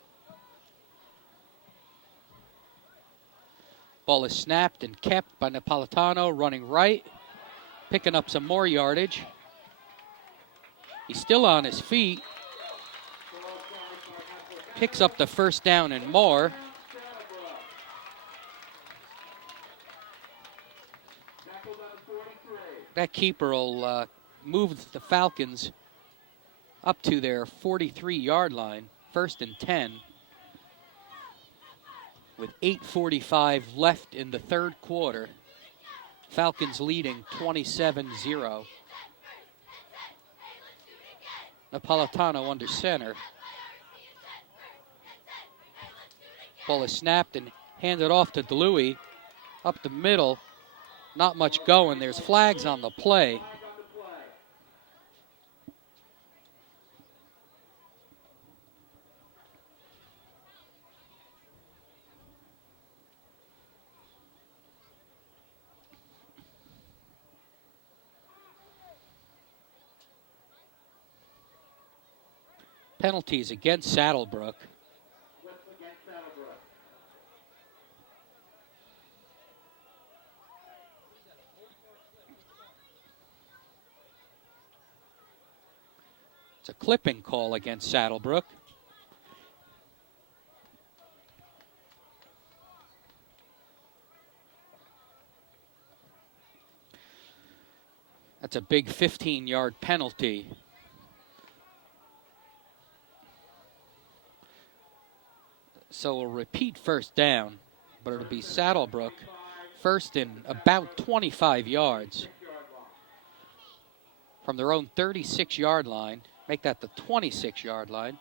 Ball is snapped and kept by Napolitano, running right, picking up some more yardage. He's still on his feet. Picks up the first down and more. That keeper will move the Falcons up to their 43-yard line, 1st and 10, with 8:45 left in the third quarter. Falcons leading 27-0. Napolitano under center. Ball is snapped and handed off to Dewey. Up the middle, not much going. There's flags on the play. Penalties against Saddle Brook. It's a clipping call against Saddle Brook. That's a big 15-yard penalty. So we'll repeat first down, but it'll be Saddle Brook, first in about 25 yards from their own 36-yard line. Make that the 26-yard line.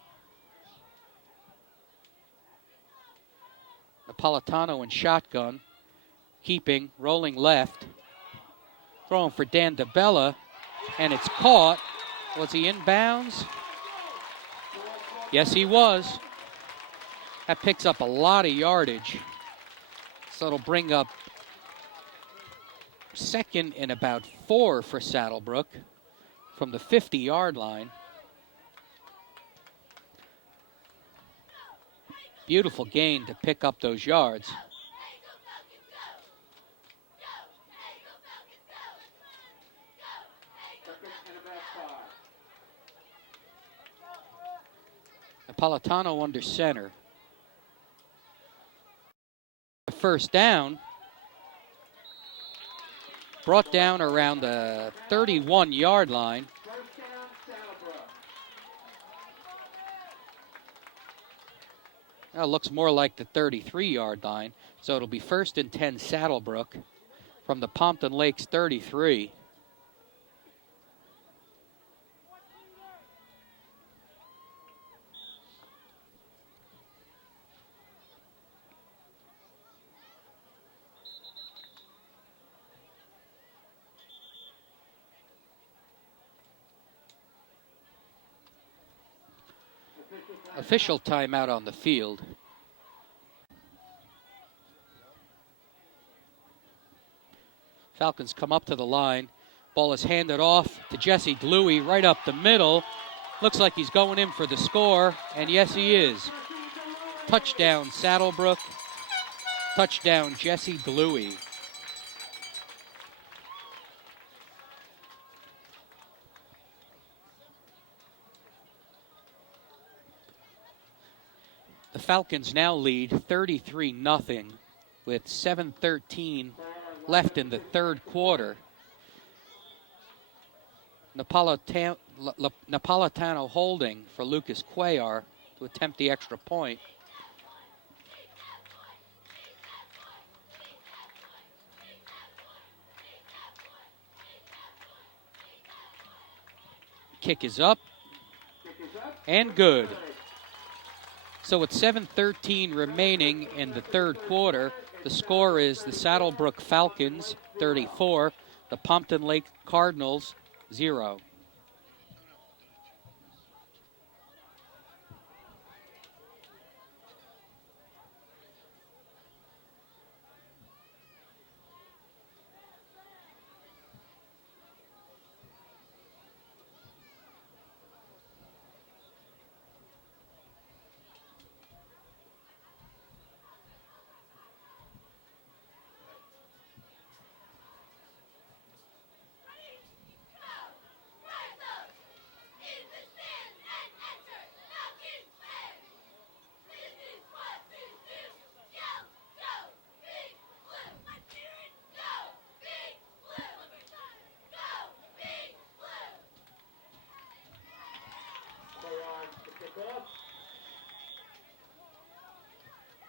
Napolitano in shotgun, keeping, rolling left, throwing for Dan DeBella, and it's caught. Was he in bounds? Yes, he was. That picks up a lot of yardage. So it'll bring up 2nd and about 4 for Saddle Brook from the 50-yard line. Beautiful gain to pick up those yards. Napolitano under center. First down, brought down around the 31-yard line. Now it looks more like the 33-yard line, so it'll be 1st and 10 Saddle Brook from the Pompton Lakes 33. Official timeout on the field. Falcons come up to the line. Ball is handed off to Jesse Dewey right up the middle. Looks like he's going in for the score, and yes, he is. Touchdown, Saddle Brook. Touchdown, Jesse Dewey. The Falcons now lead 33-0 with 7:13 left in the third quarter. Napolitano holding for Lucas Cuellar to attempt the extra point. Kick is up and good. So with 7:13 remaining in the third quarter, the score is the Saddle Brook Falcons 34, the Pompton Lakes Cardinals 0.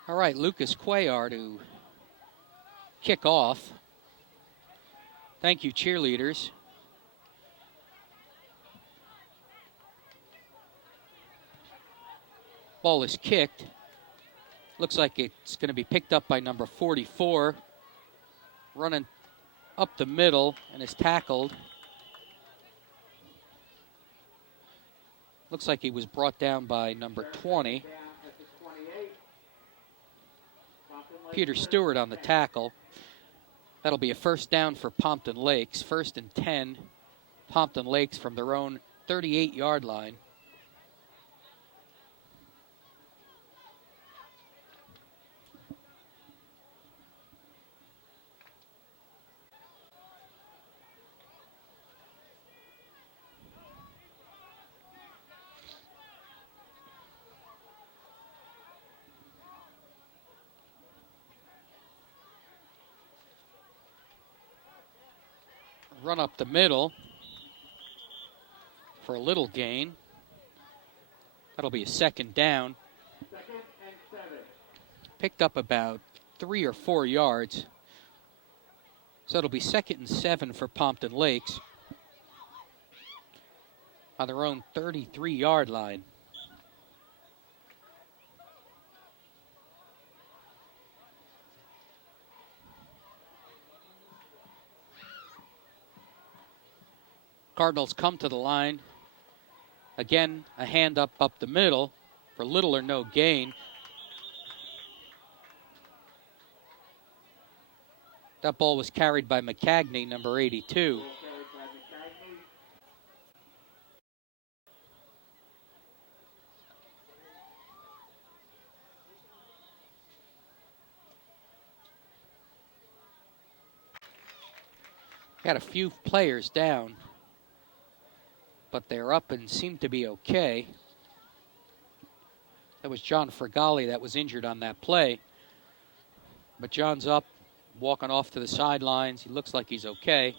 All right, Lucas Cuellar to kick off. Thank you, cheerleaders. Ball is kicked. Looks like it's going to be picked up by number 44. Running up the middle and is tackled. Looks like he was brought down by number 20. Peter Stewart on the tackle. That'll be a first down for Pompton Lakes. 1st and 10. Pompton Lakes from their own 38-yard line. Run up the middle for a little gain. That'll be a second down. 2nd and 7. Picked up about 3 or 4 yards. So it'll be 2nd and 7 for Pompton Lakes on their own 33-yard line. Cardinals come to the line. Again, a hand up the middle for little or no gain. That ball was carried by McCagney, number 82. Got a few players down, but they're up and seem to be okay. That was John Fergali that was injured on that play. But John's up, walking off to the sidelines. He looks like he's okay.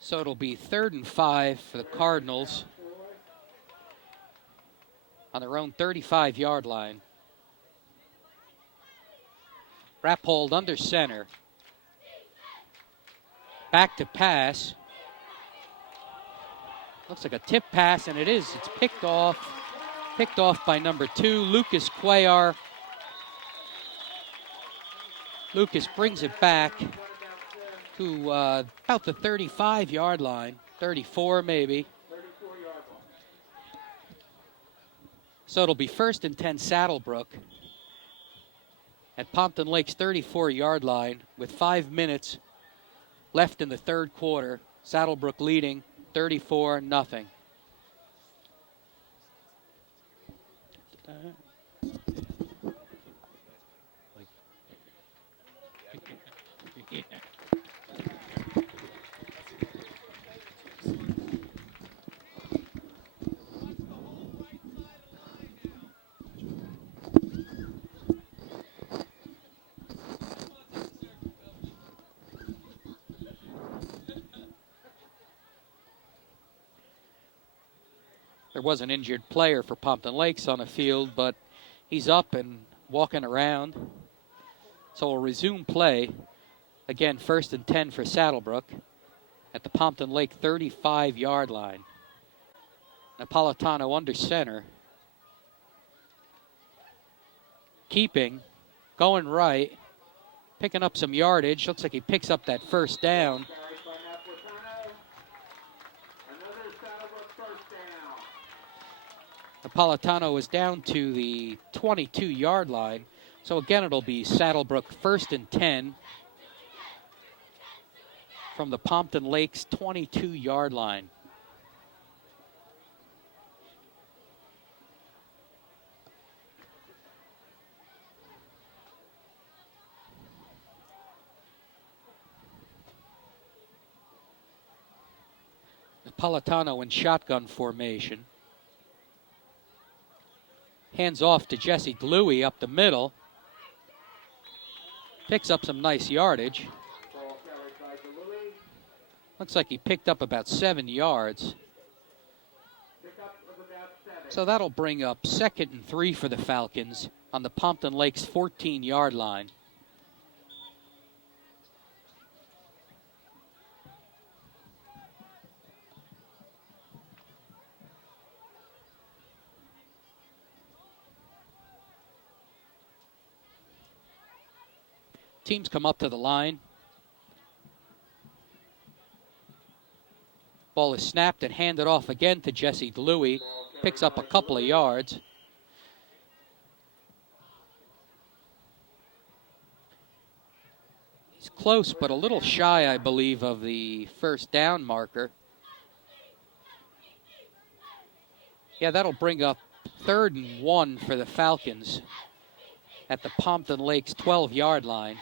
So it'll be 3rd and 5 for the Cardinals on their own 35-yard line. Wrap hold under center. Back to pass. Looks like a tip pass, and it is. It's picked off. Picked off by number 2, Lucas Cuellar. Lucas brings it back to about the 35-yard line. 34 maybe. So it'll be 1st and 10 Saddle Brook at Pompton Lakes 34-yard line with 5 minutes left in the third quarter. Saddle Brook leading 34-0. There was an injured player for Pompton Lakes on the field, but he's up and walking around. So we'll resume play. Again, 1st and 10 for Saddle Brook at the Pompton Lake 35-yard line. Napolitano under center. Keeping, going right, picking up some yardage. Looks like he picks up that first down. Napolitano is down to the 22-yard line. So again, it'll be Saddle Brook 1st and 10 from the Pompton Lakes 22-yard line. Napolitano in shotgun formation. Hands off to Jesse Gluey up the middle. Picks up some nice yardage. Looks like he picked up about 7 yards. Pick up of about 7. So that'll bring up 2nd and 3 for the Falcons on the Pompton Lakes 14-yard line. Teams come up to the line. Ball is snapped and handed off again to Jesse Dewey. Picks up a couple of yards. He's close, but a little shy, I believe, of the first down marker. Yeah, that'll bring up 3rd and 1 for the Falcons at the Pompton Lakes 12-yard line.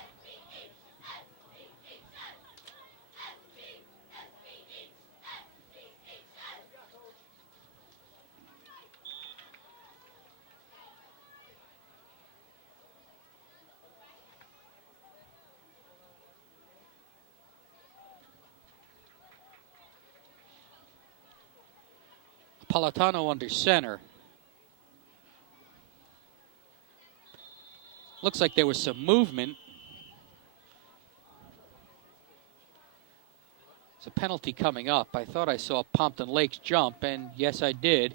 Napolitano under center. Looks like there was some movement. There's a penalty coming up. I thought I saw Pompton Lakes jump, and yes, I did.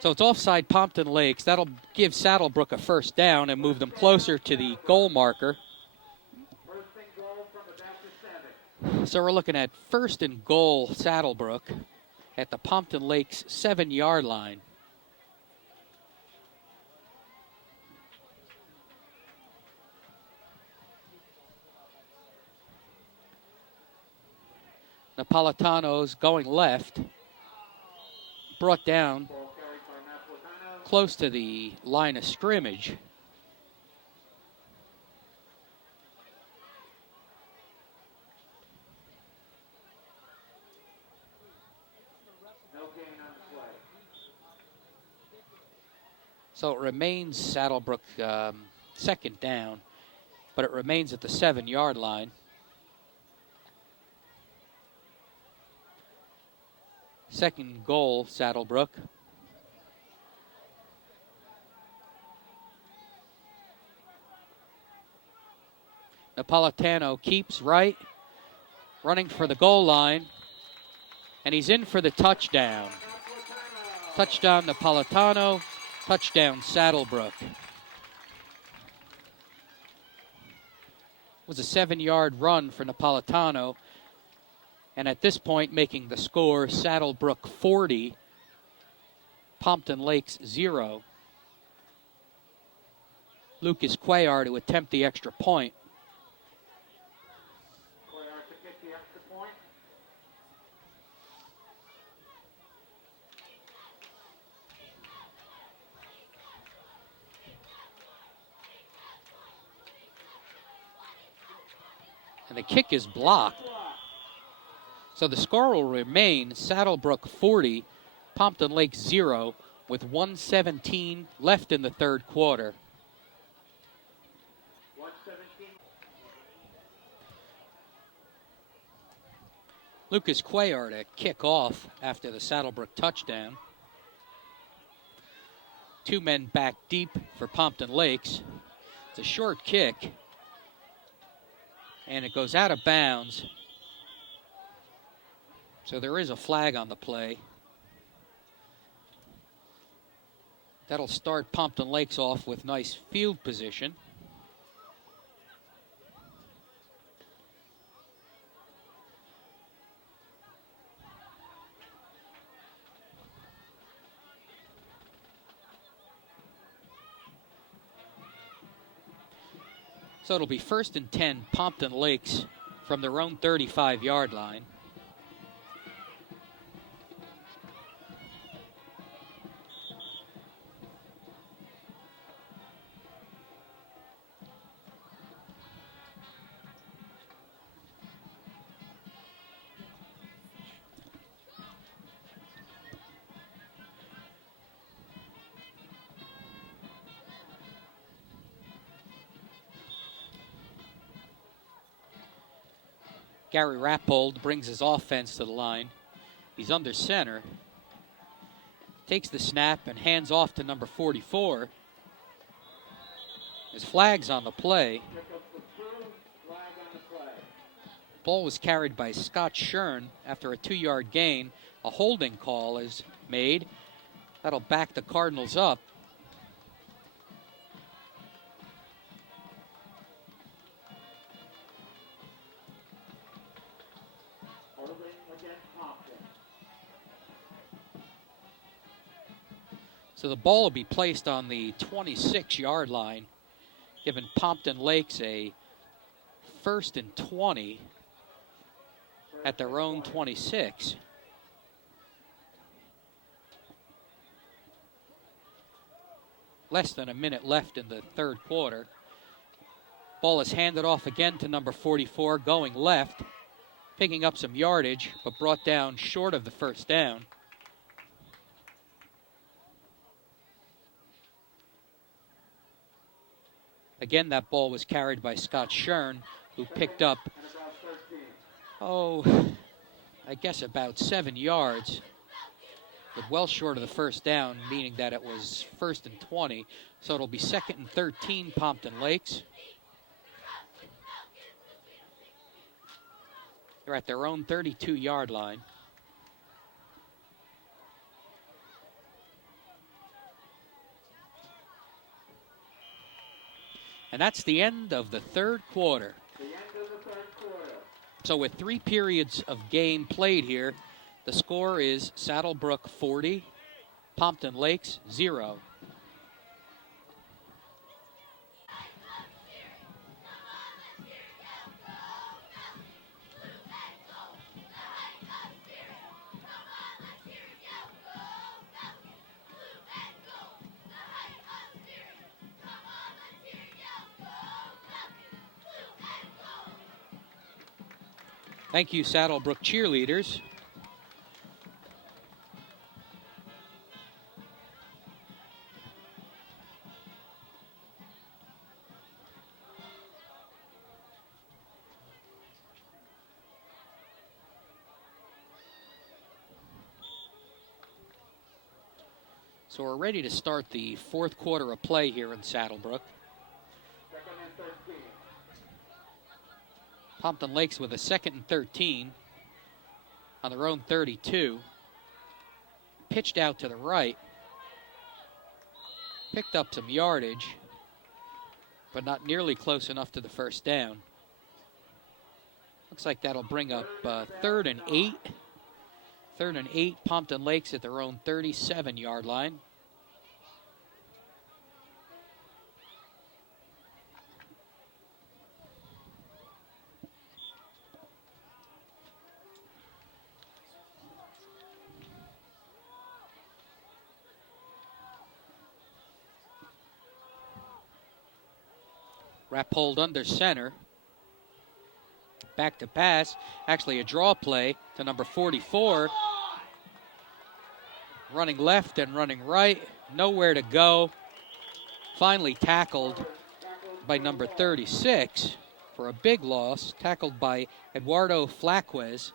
So it's offside Pompton Lakes. That'll give Saddle Brook a first down and move them closer to the goal marker. So we're looking at 1st and goal Saddle Brook at the Pompton Lakes 7-yard line. Napolitano's going left. Brought down close to the line of scrimmage. So it remains Saddle Brook 2nd down, but it remains at the 7-yard line. Second goal, Saddle Brook. Napolitano keeps right, running for the goal line, and he's in for the touchdown. Touchdown Napolitano, touchdown Saddle Brook. It was a 7-yard run for Napolitano, and at this point making the score Saddle Brook 40, Pompton Lakes 0. Lucas Cuellar to attempt the extra point. And the kick is blocked. So the score will remain Saddle Brook 40, Pompton Lakes 0, with 1:17 left in the third quarter. Lucas Cuellar to kick off after the Saddle Brook touchdown. 2 men back deep for Pompton Lakes. It's a short kick, and it goes out of bounds. So there is a flag on the play. That'll start Pompton Lakes off with nice field position. So it'll be 1st and 10, Pompton Lakes from their own 35-yard line. Gary Rappold brings his offense to the line. He's under center. Takes the snap and hands off to number 44. His flag's on the play. Ball was carried by Scott Shern after a 2-yard gain. A holding call is made. That'll back the Cardinals up. So the ball will be placed on the 26-yard line, giving Pompton Lakes a 1st and 20 at their own 26. Less than a minute left in the third quarter. Ball is handed off again to number 44, going left, picking up some yardage, but brought down short of the first down. Again, that ball was carried by Scott Shern, who picked up, I guess about 7 yards, but well short of the first down, meaning that it was 1st and 20. So it'll be 2nd and 13, Pompton Lakes. They're at their own 32-yard line. And that's the end of the third quarter. So with 3 periods of game played here, the score is Saddle Brook 40, Pompton Lakes 0. Thank you, Saddle Brook cheerleaders. So we're ready to start the fourth quarter of play here in Saddle Brook. Pompton Lakes with a 2nd and 13 on their own 32. Pitched out to the right. Picked up some yardage, but not nearly close enough to the first down. Looks like that'll bring up 3rd and 8. 3rd and 8, Pompton Lakes at their own 37-yard line. Wrap hold under center. Back to pass. Actually a draw play to number 44. Running left and running right. Nowhere to go. Finally tackled by number 36 for a big loss. Tackled by Eduardo Flaquez.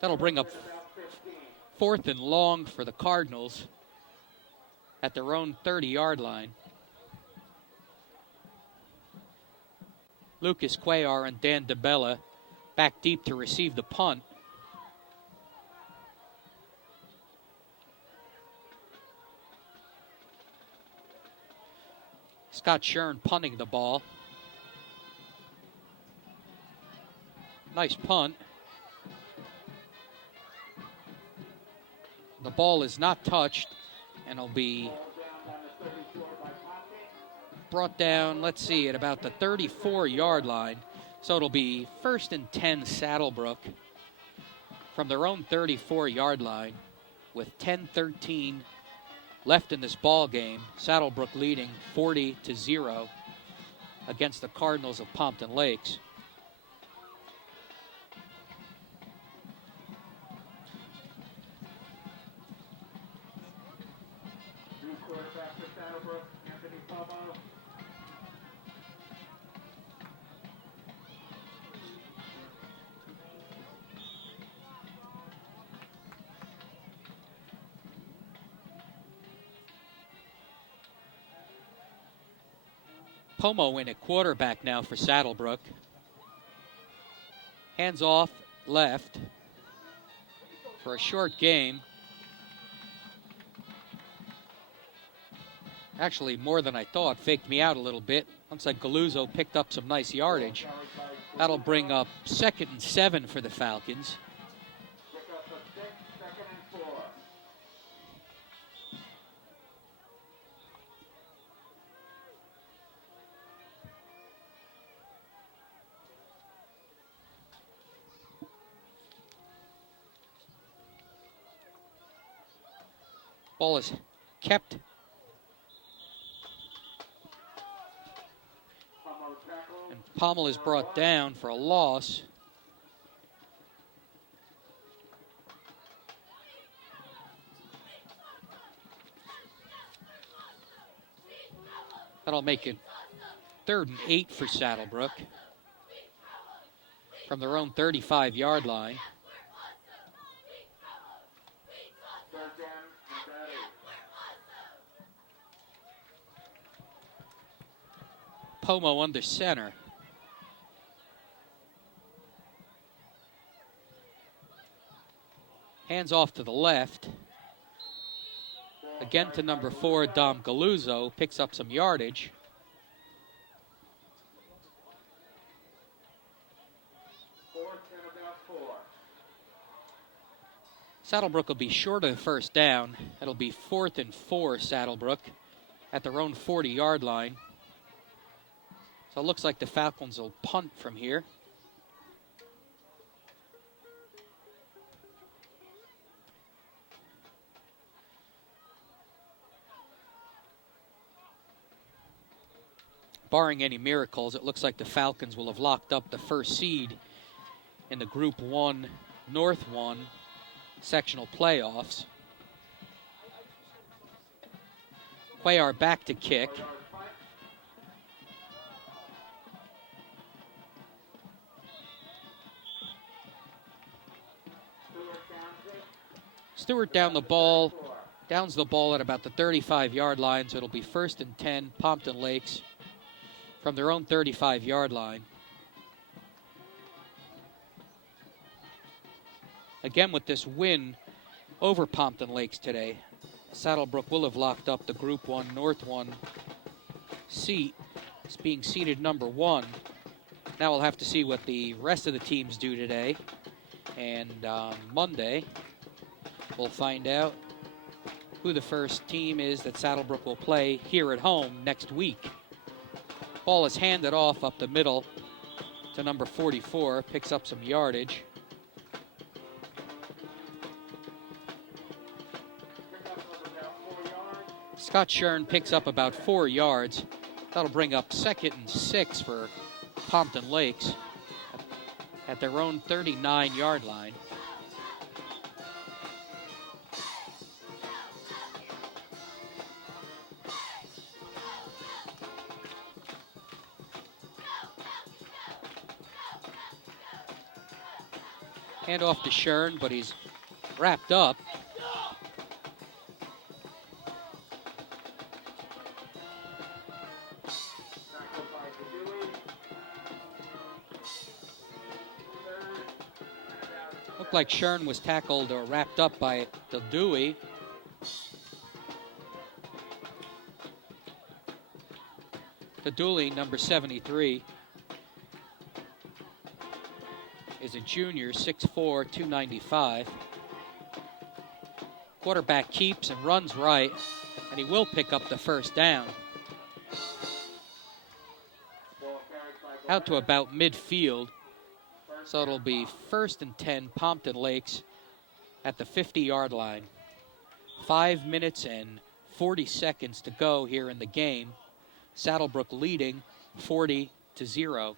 That'll bring up 4th and long for the Cardinals at their own 30-yard line. Lucas Cuellar and Dan DeBella back deep to receive the punt. Scott Shern punting the ball. Nice punt. The ball is not touched, and it'll be brought down, let's see, at about the 34-yard line. So it'll be 1st and 10 Saddle Brook from their own 34-yard line with 10:13 left in this ball game. Saddle Brook leading 40-0 against the Cardinals of Pompton Lakes. Pomo in at quarterback now for Saddle Brook. Hands off left for a short game. Actually, more than I thought. Faked me out a little bit. Looks like Galuzzo picked up some nice yardage. That'll bring up 2nd and 7 for the Falcons. Ball is kept. And Pommel is brought down for a loss. That'll make it 3rd and 8 for Saddle Brook from their own 35-yard line. Pomo under center. Hands off to the left. Again to number 4, Dom Galuzzo. Picks up some yardage. Saddle Brook will be short of the first down. It'll be 4th and 4, Saddle Brook, at their own 40-yard line. So it looks like the Falcons will punt from here. Barring any miracles, it looks like the Falcons will have locked up the first seed in the Group 1 North 1 sectional playoffs. Cuellar back to kick. Stewart downs the ball at about the 35-yard line, so it'll be 1st and 10, Pompton Lakes, from their own 35-yard line. Again, with this win over Pompton Lakes today, Saddle Brook will have locked up the Group 1 North 1 seat. It's being seated number 1. Now we'll have to see what the rest of the teams do today. And on Monday, we'll find out who the first team is that Saddle Brook will play here at home next week. Ball is handed off up the middle to number 44, picks up some yardage. Scott Shern picks up about 4 yards. That'll bring up 2nd and 6 for Pompton Lakes at their own 39-yard line. Hand off to Shern, but he's wrapped up. Looked like Shern was tackled or wrapped up by the Dewey. The Dooley, number 73, is a junior, 6'4", 295. Quarterback keeps and runs right, and he will pick up the first down. Out to about midfield. So it'll be 1st and 10, Pompton Lakes at the 50-yard line. 5 minutes and 40 seconds to go here in the game. Saddle Brook leading 40-0.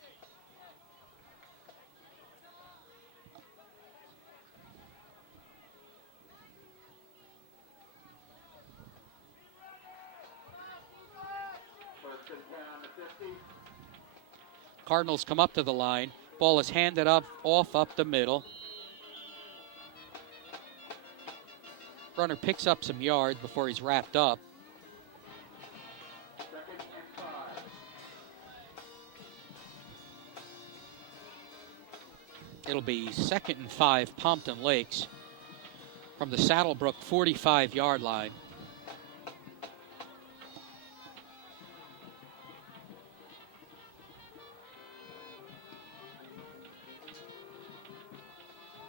Cardinals come up to the line. Ball is handed off up the middle. Runner picks up some yards before he's wrapped up. It'll be 2nd and 5, Pompton Lakes from the Saddle Brook 45-yard line.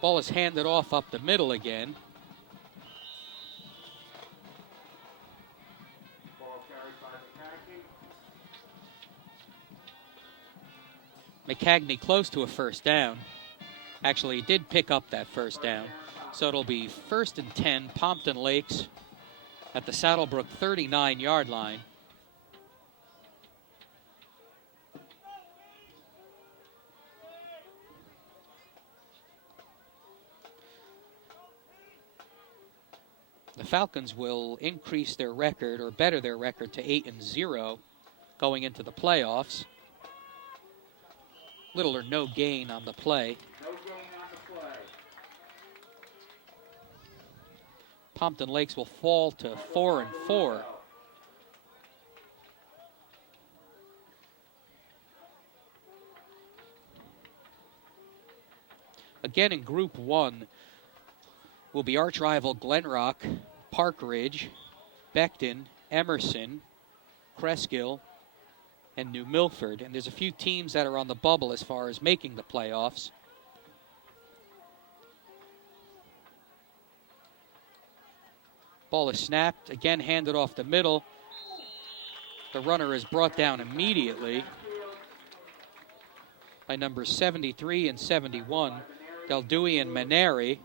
Ball is handed off up the middle again. Ball carried by McCagney close to a first down. Actually, he did pick up that first down. So it'll be 1st and 10, Pompton Lakes at the Saddle Brook 39-yard line. The Falcons will increase their record or better their record to 8-0 going into the playoffs. Little or no gain on the play. No gain on the play. Pompton Lakes will fall to 4-4. Again in Group 1 will be arch rival Glen Rock, Park Ridge, Beckton, Emerson, Cresskill, and New Milford. And there's a few teams that are on the bubble as far as making the playoffs. Ball is snapped, again handed off the middle. The runner is brought down immediately by numbers 73 and 71, Del Dewey and Maneri.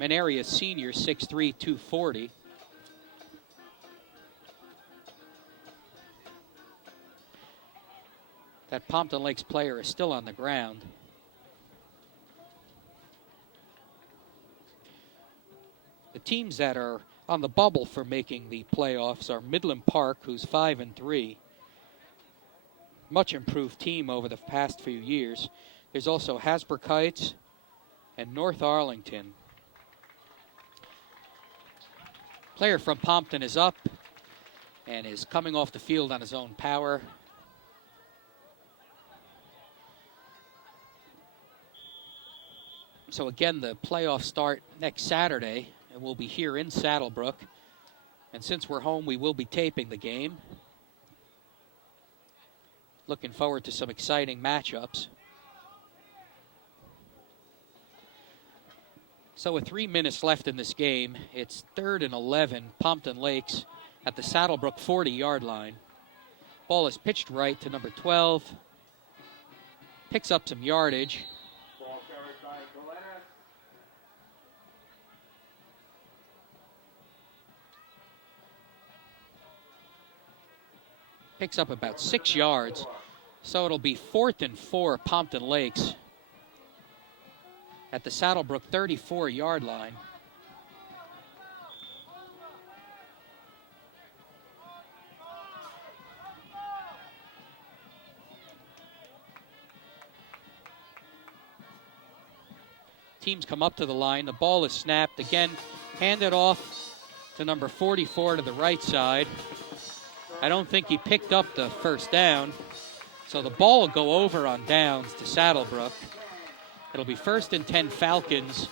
Maneri is senior, 6'3", 240. That Pompton Lakes player is still on the ground. The teams that are on the bubble for making the playoffs are Midland Park, who's 5-3. Much improved team over the past few years. There's also Hasbrook Heights and North Arlington. Player from Pompton is up and is coming off the field on his own power. So again, the playoffs start next Saturday, and we'll be here in Saddle Brook. And since we're home, we will be taping the game. Looking forward to some exciting matchups. So with 3 minutes left in this game, it's 3rd and 11, Pompton Lakes at the Saddle Brook 40-yard line. Ball is pitched right to number 12. Picks up some yardage. Ball carried by Glennis. Picks up about 6 yards. So it'll be 4th and 4, Pompton Lakes at the Saddle Brook 34-yard line. Teams come up to the line. The ball is snapped. Again, handed off to number 44 to the right side. I don't think he picked up the first down. So the ball will go over on downs to Saddle Brook. It'll be 1st and 10 Falcons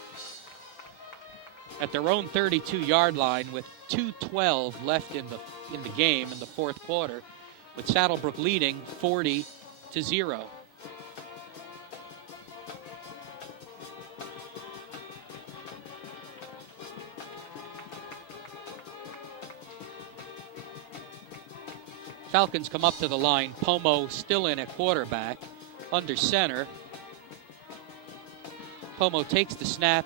at their own 32-yard line with 2:12 left in the game in the fourth quarter, with Saddle Brook leading 40-0. Falcons come up to the line. Pomo still in at quarterback, under center. Pomo takes the snap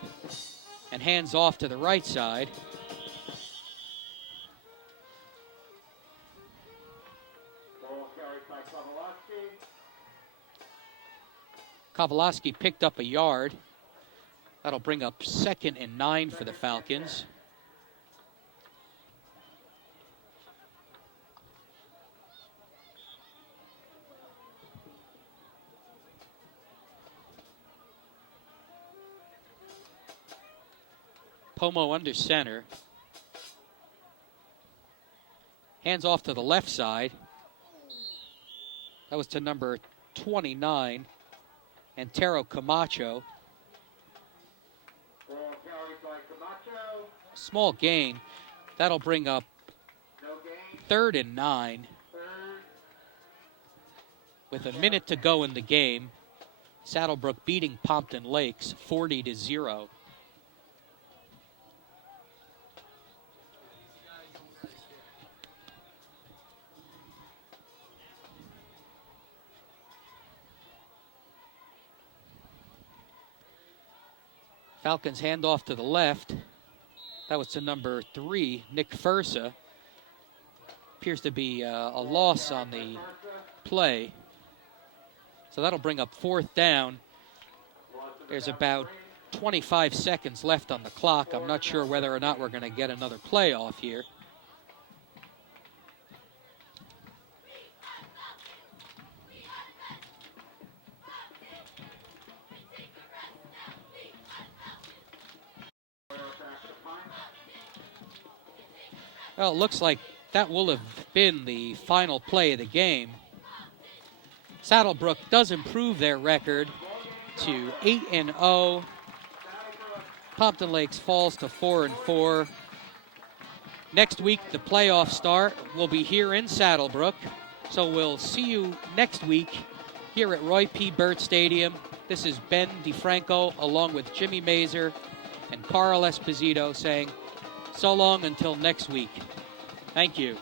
and hands off to the right side. Ball carried by Kowalski picked up a yard. That'll bring up 2nd and 9 for the Falcons. Pomo under center. Hands off to the left side. That was to number 29, Antero Camacho. Ball carried by Camacho. Small gain. That'll bring up No gain. 3rd and 9. Third. With a minute to go in the game. Saddle Brook beating Pompton Lakes 40-0. Falcons hand off to the left. That was to number 3, Nick Fursa. Appears to be a loss on the play. So that'll bring up 4th down. There's about 25 seconds left on the clock. I'm not sure whether or not we're going to get another play off here. Well, it looks like that will have been the final play of the game. Saddle Brook does improve their record to 8-0. Pompton Lakes falls to 4-4. Next week, the playoffs start. We'll be here in Saddle Brook. So we'll see you next week here at Roy P. Burt Stadium. This is Ben DeFranco along with Jimmy Mazer and Carl Esposito saying so long until next week. Thank you.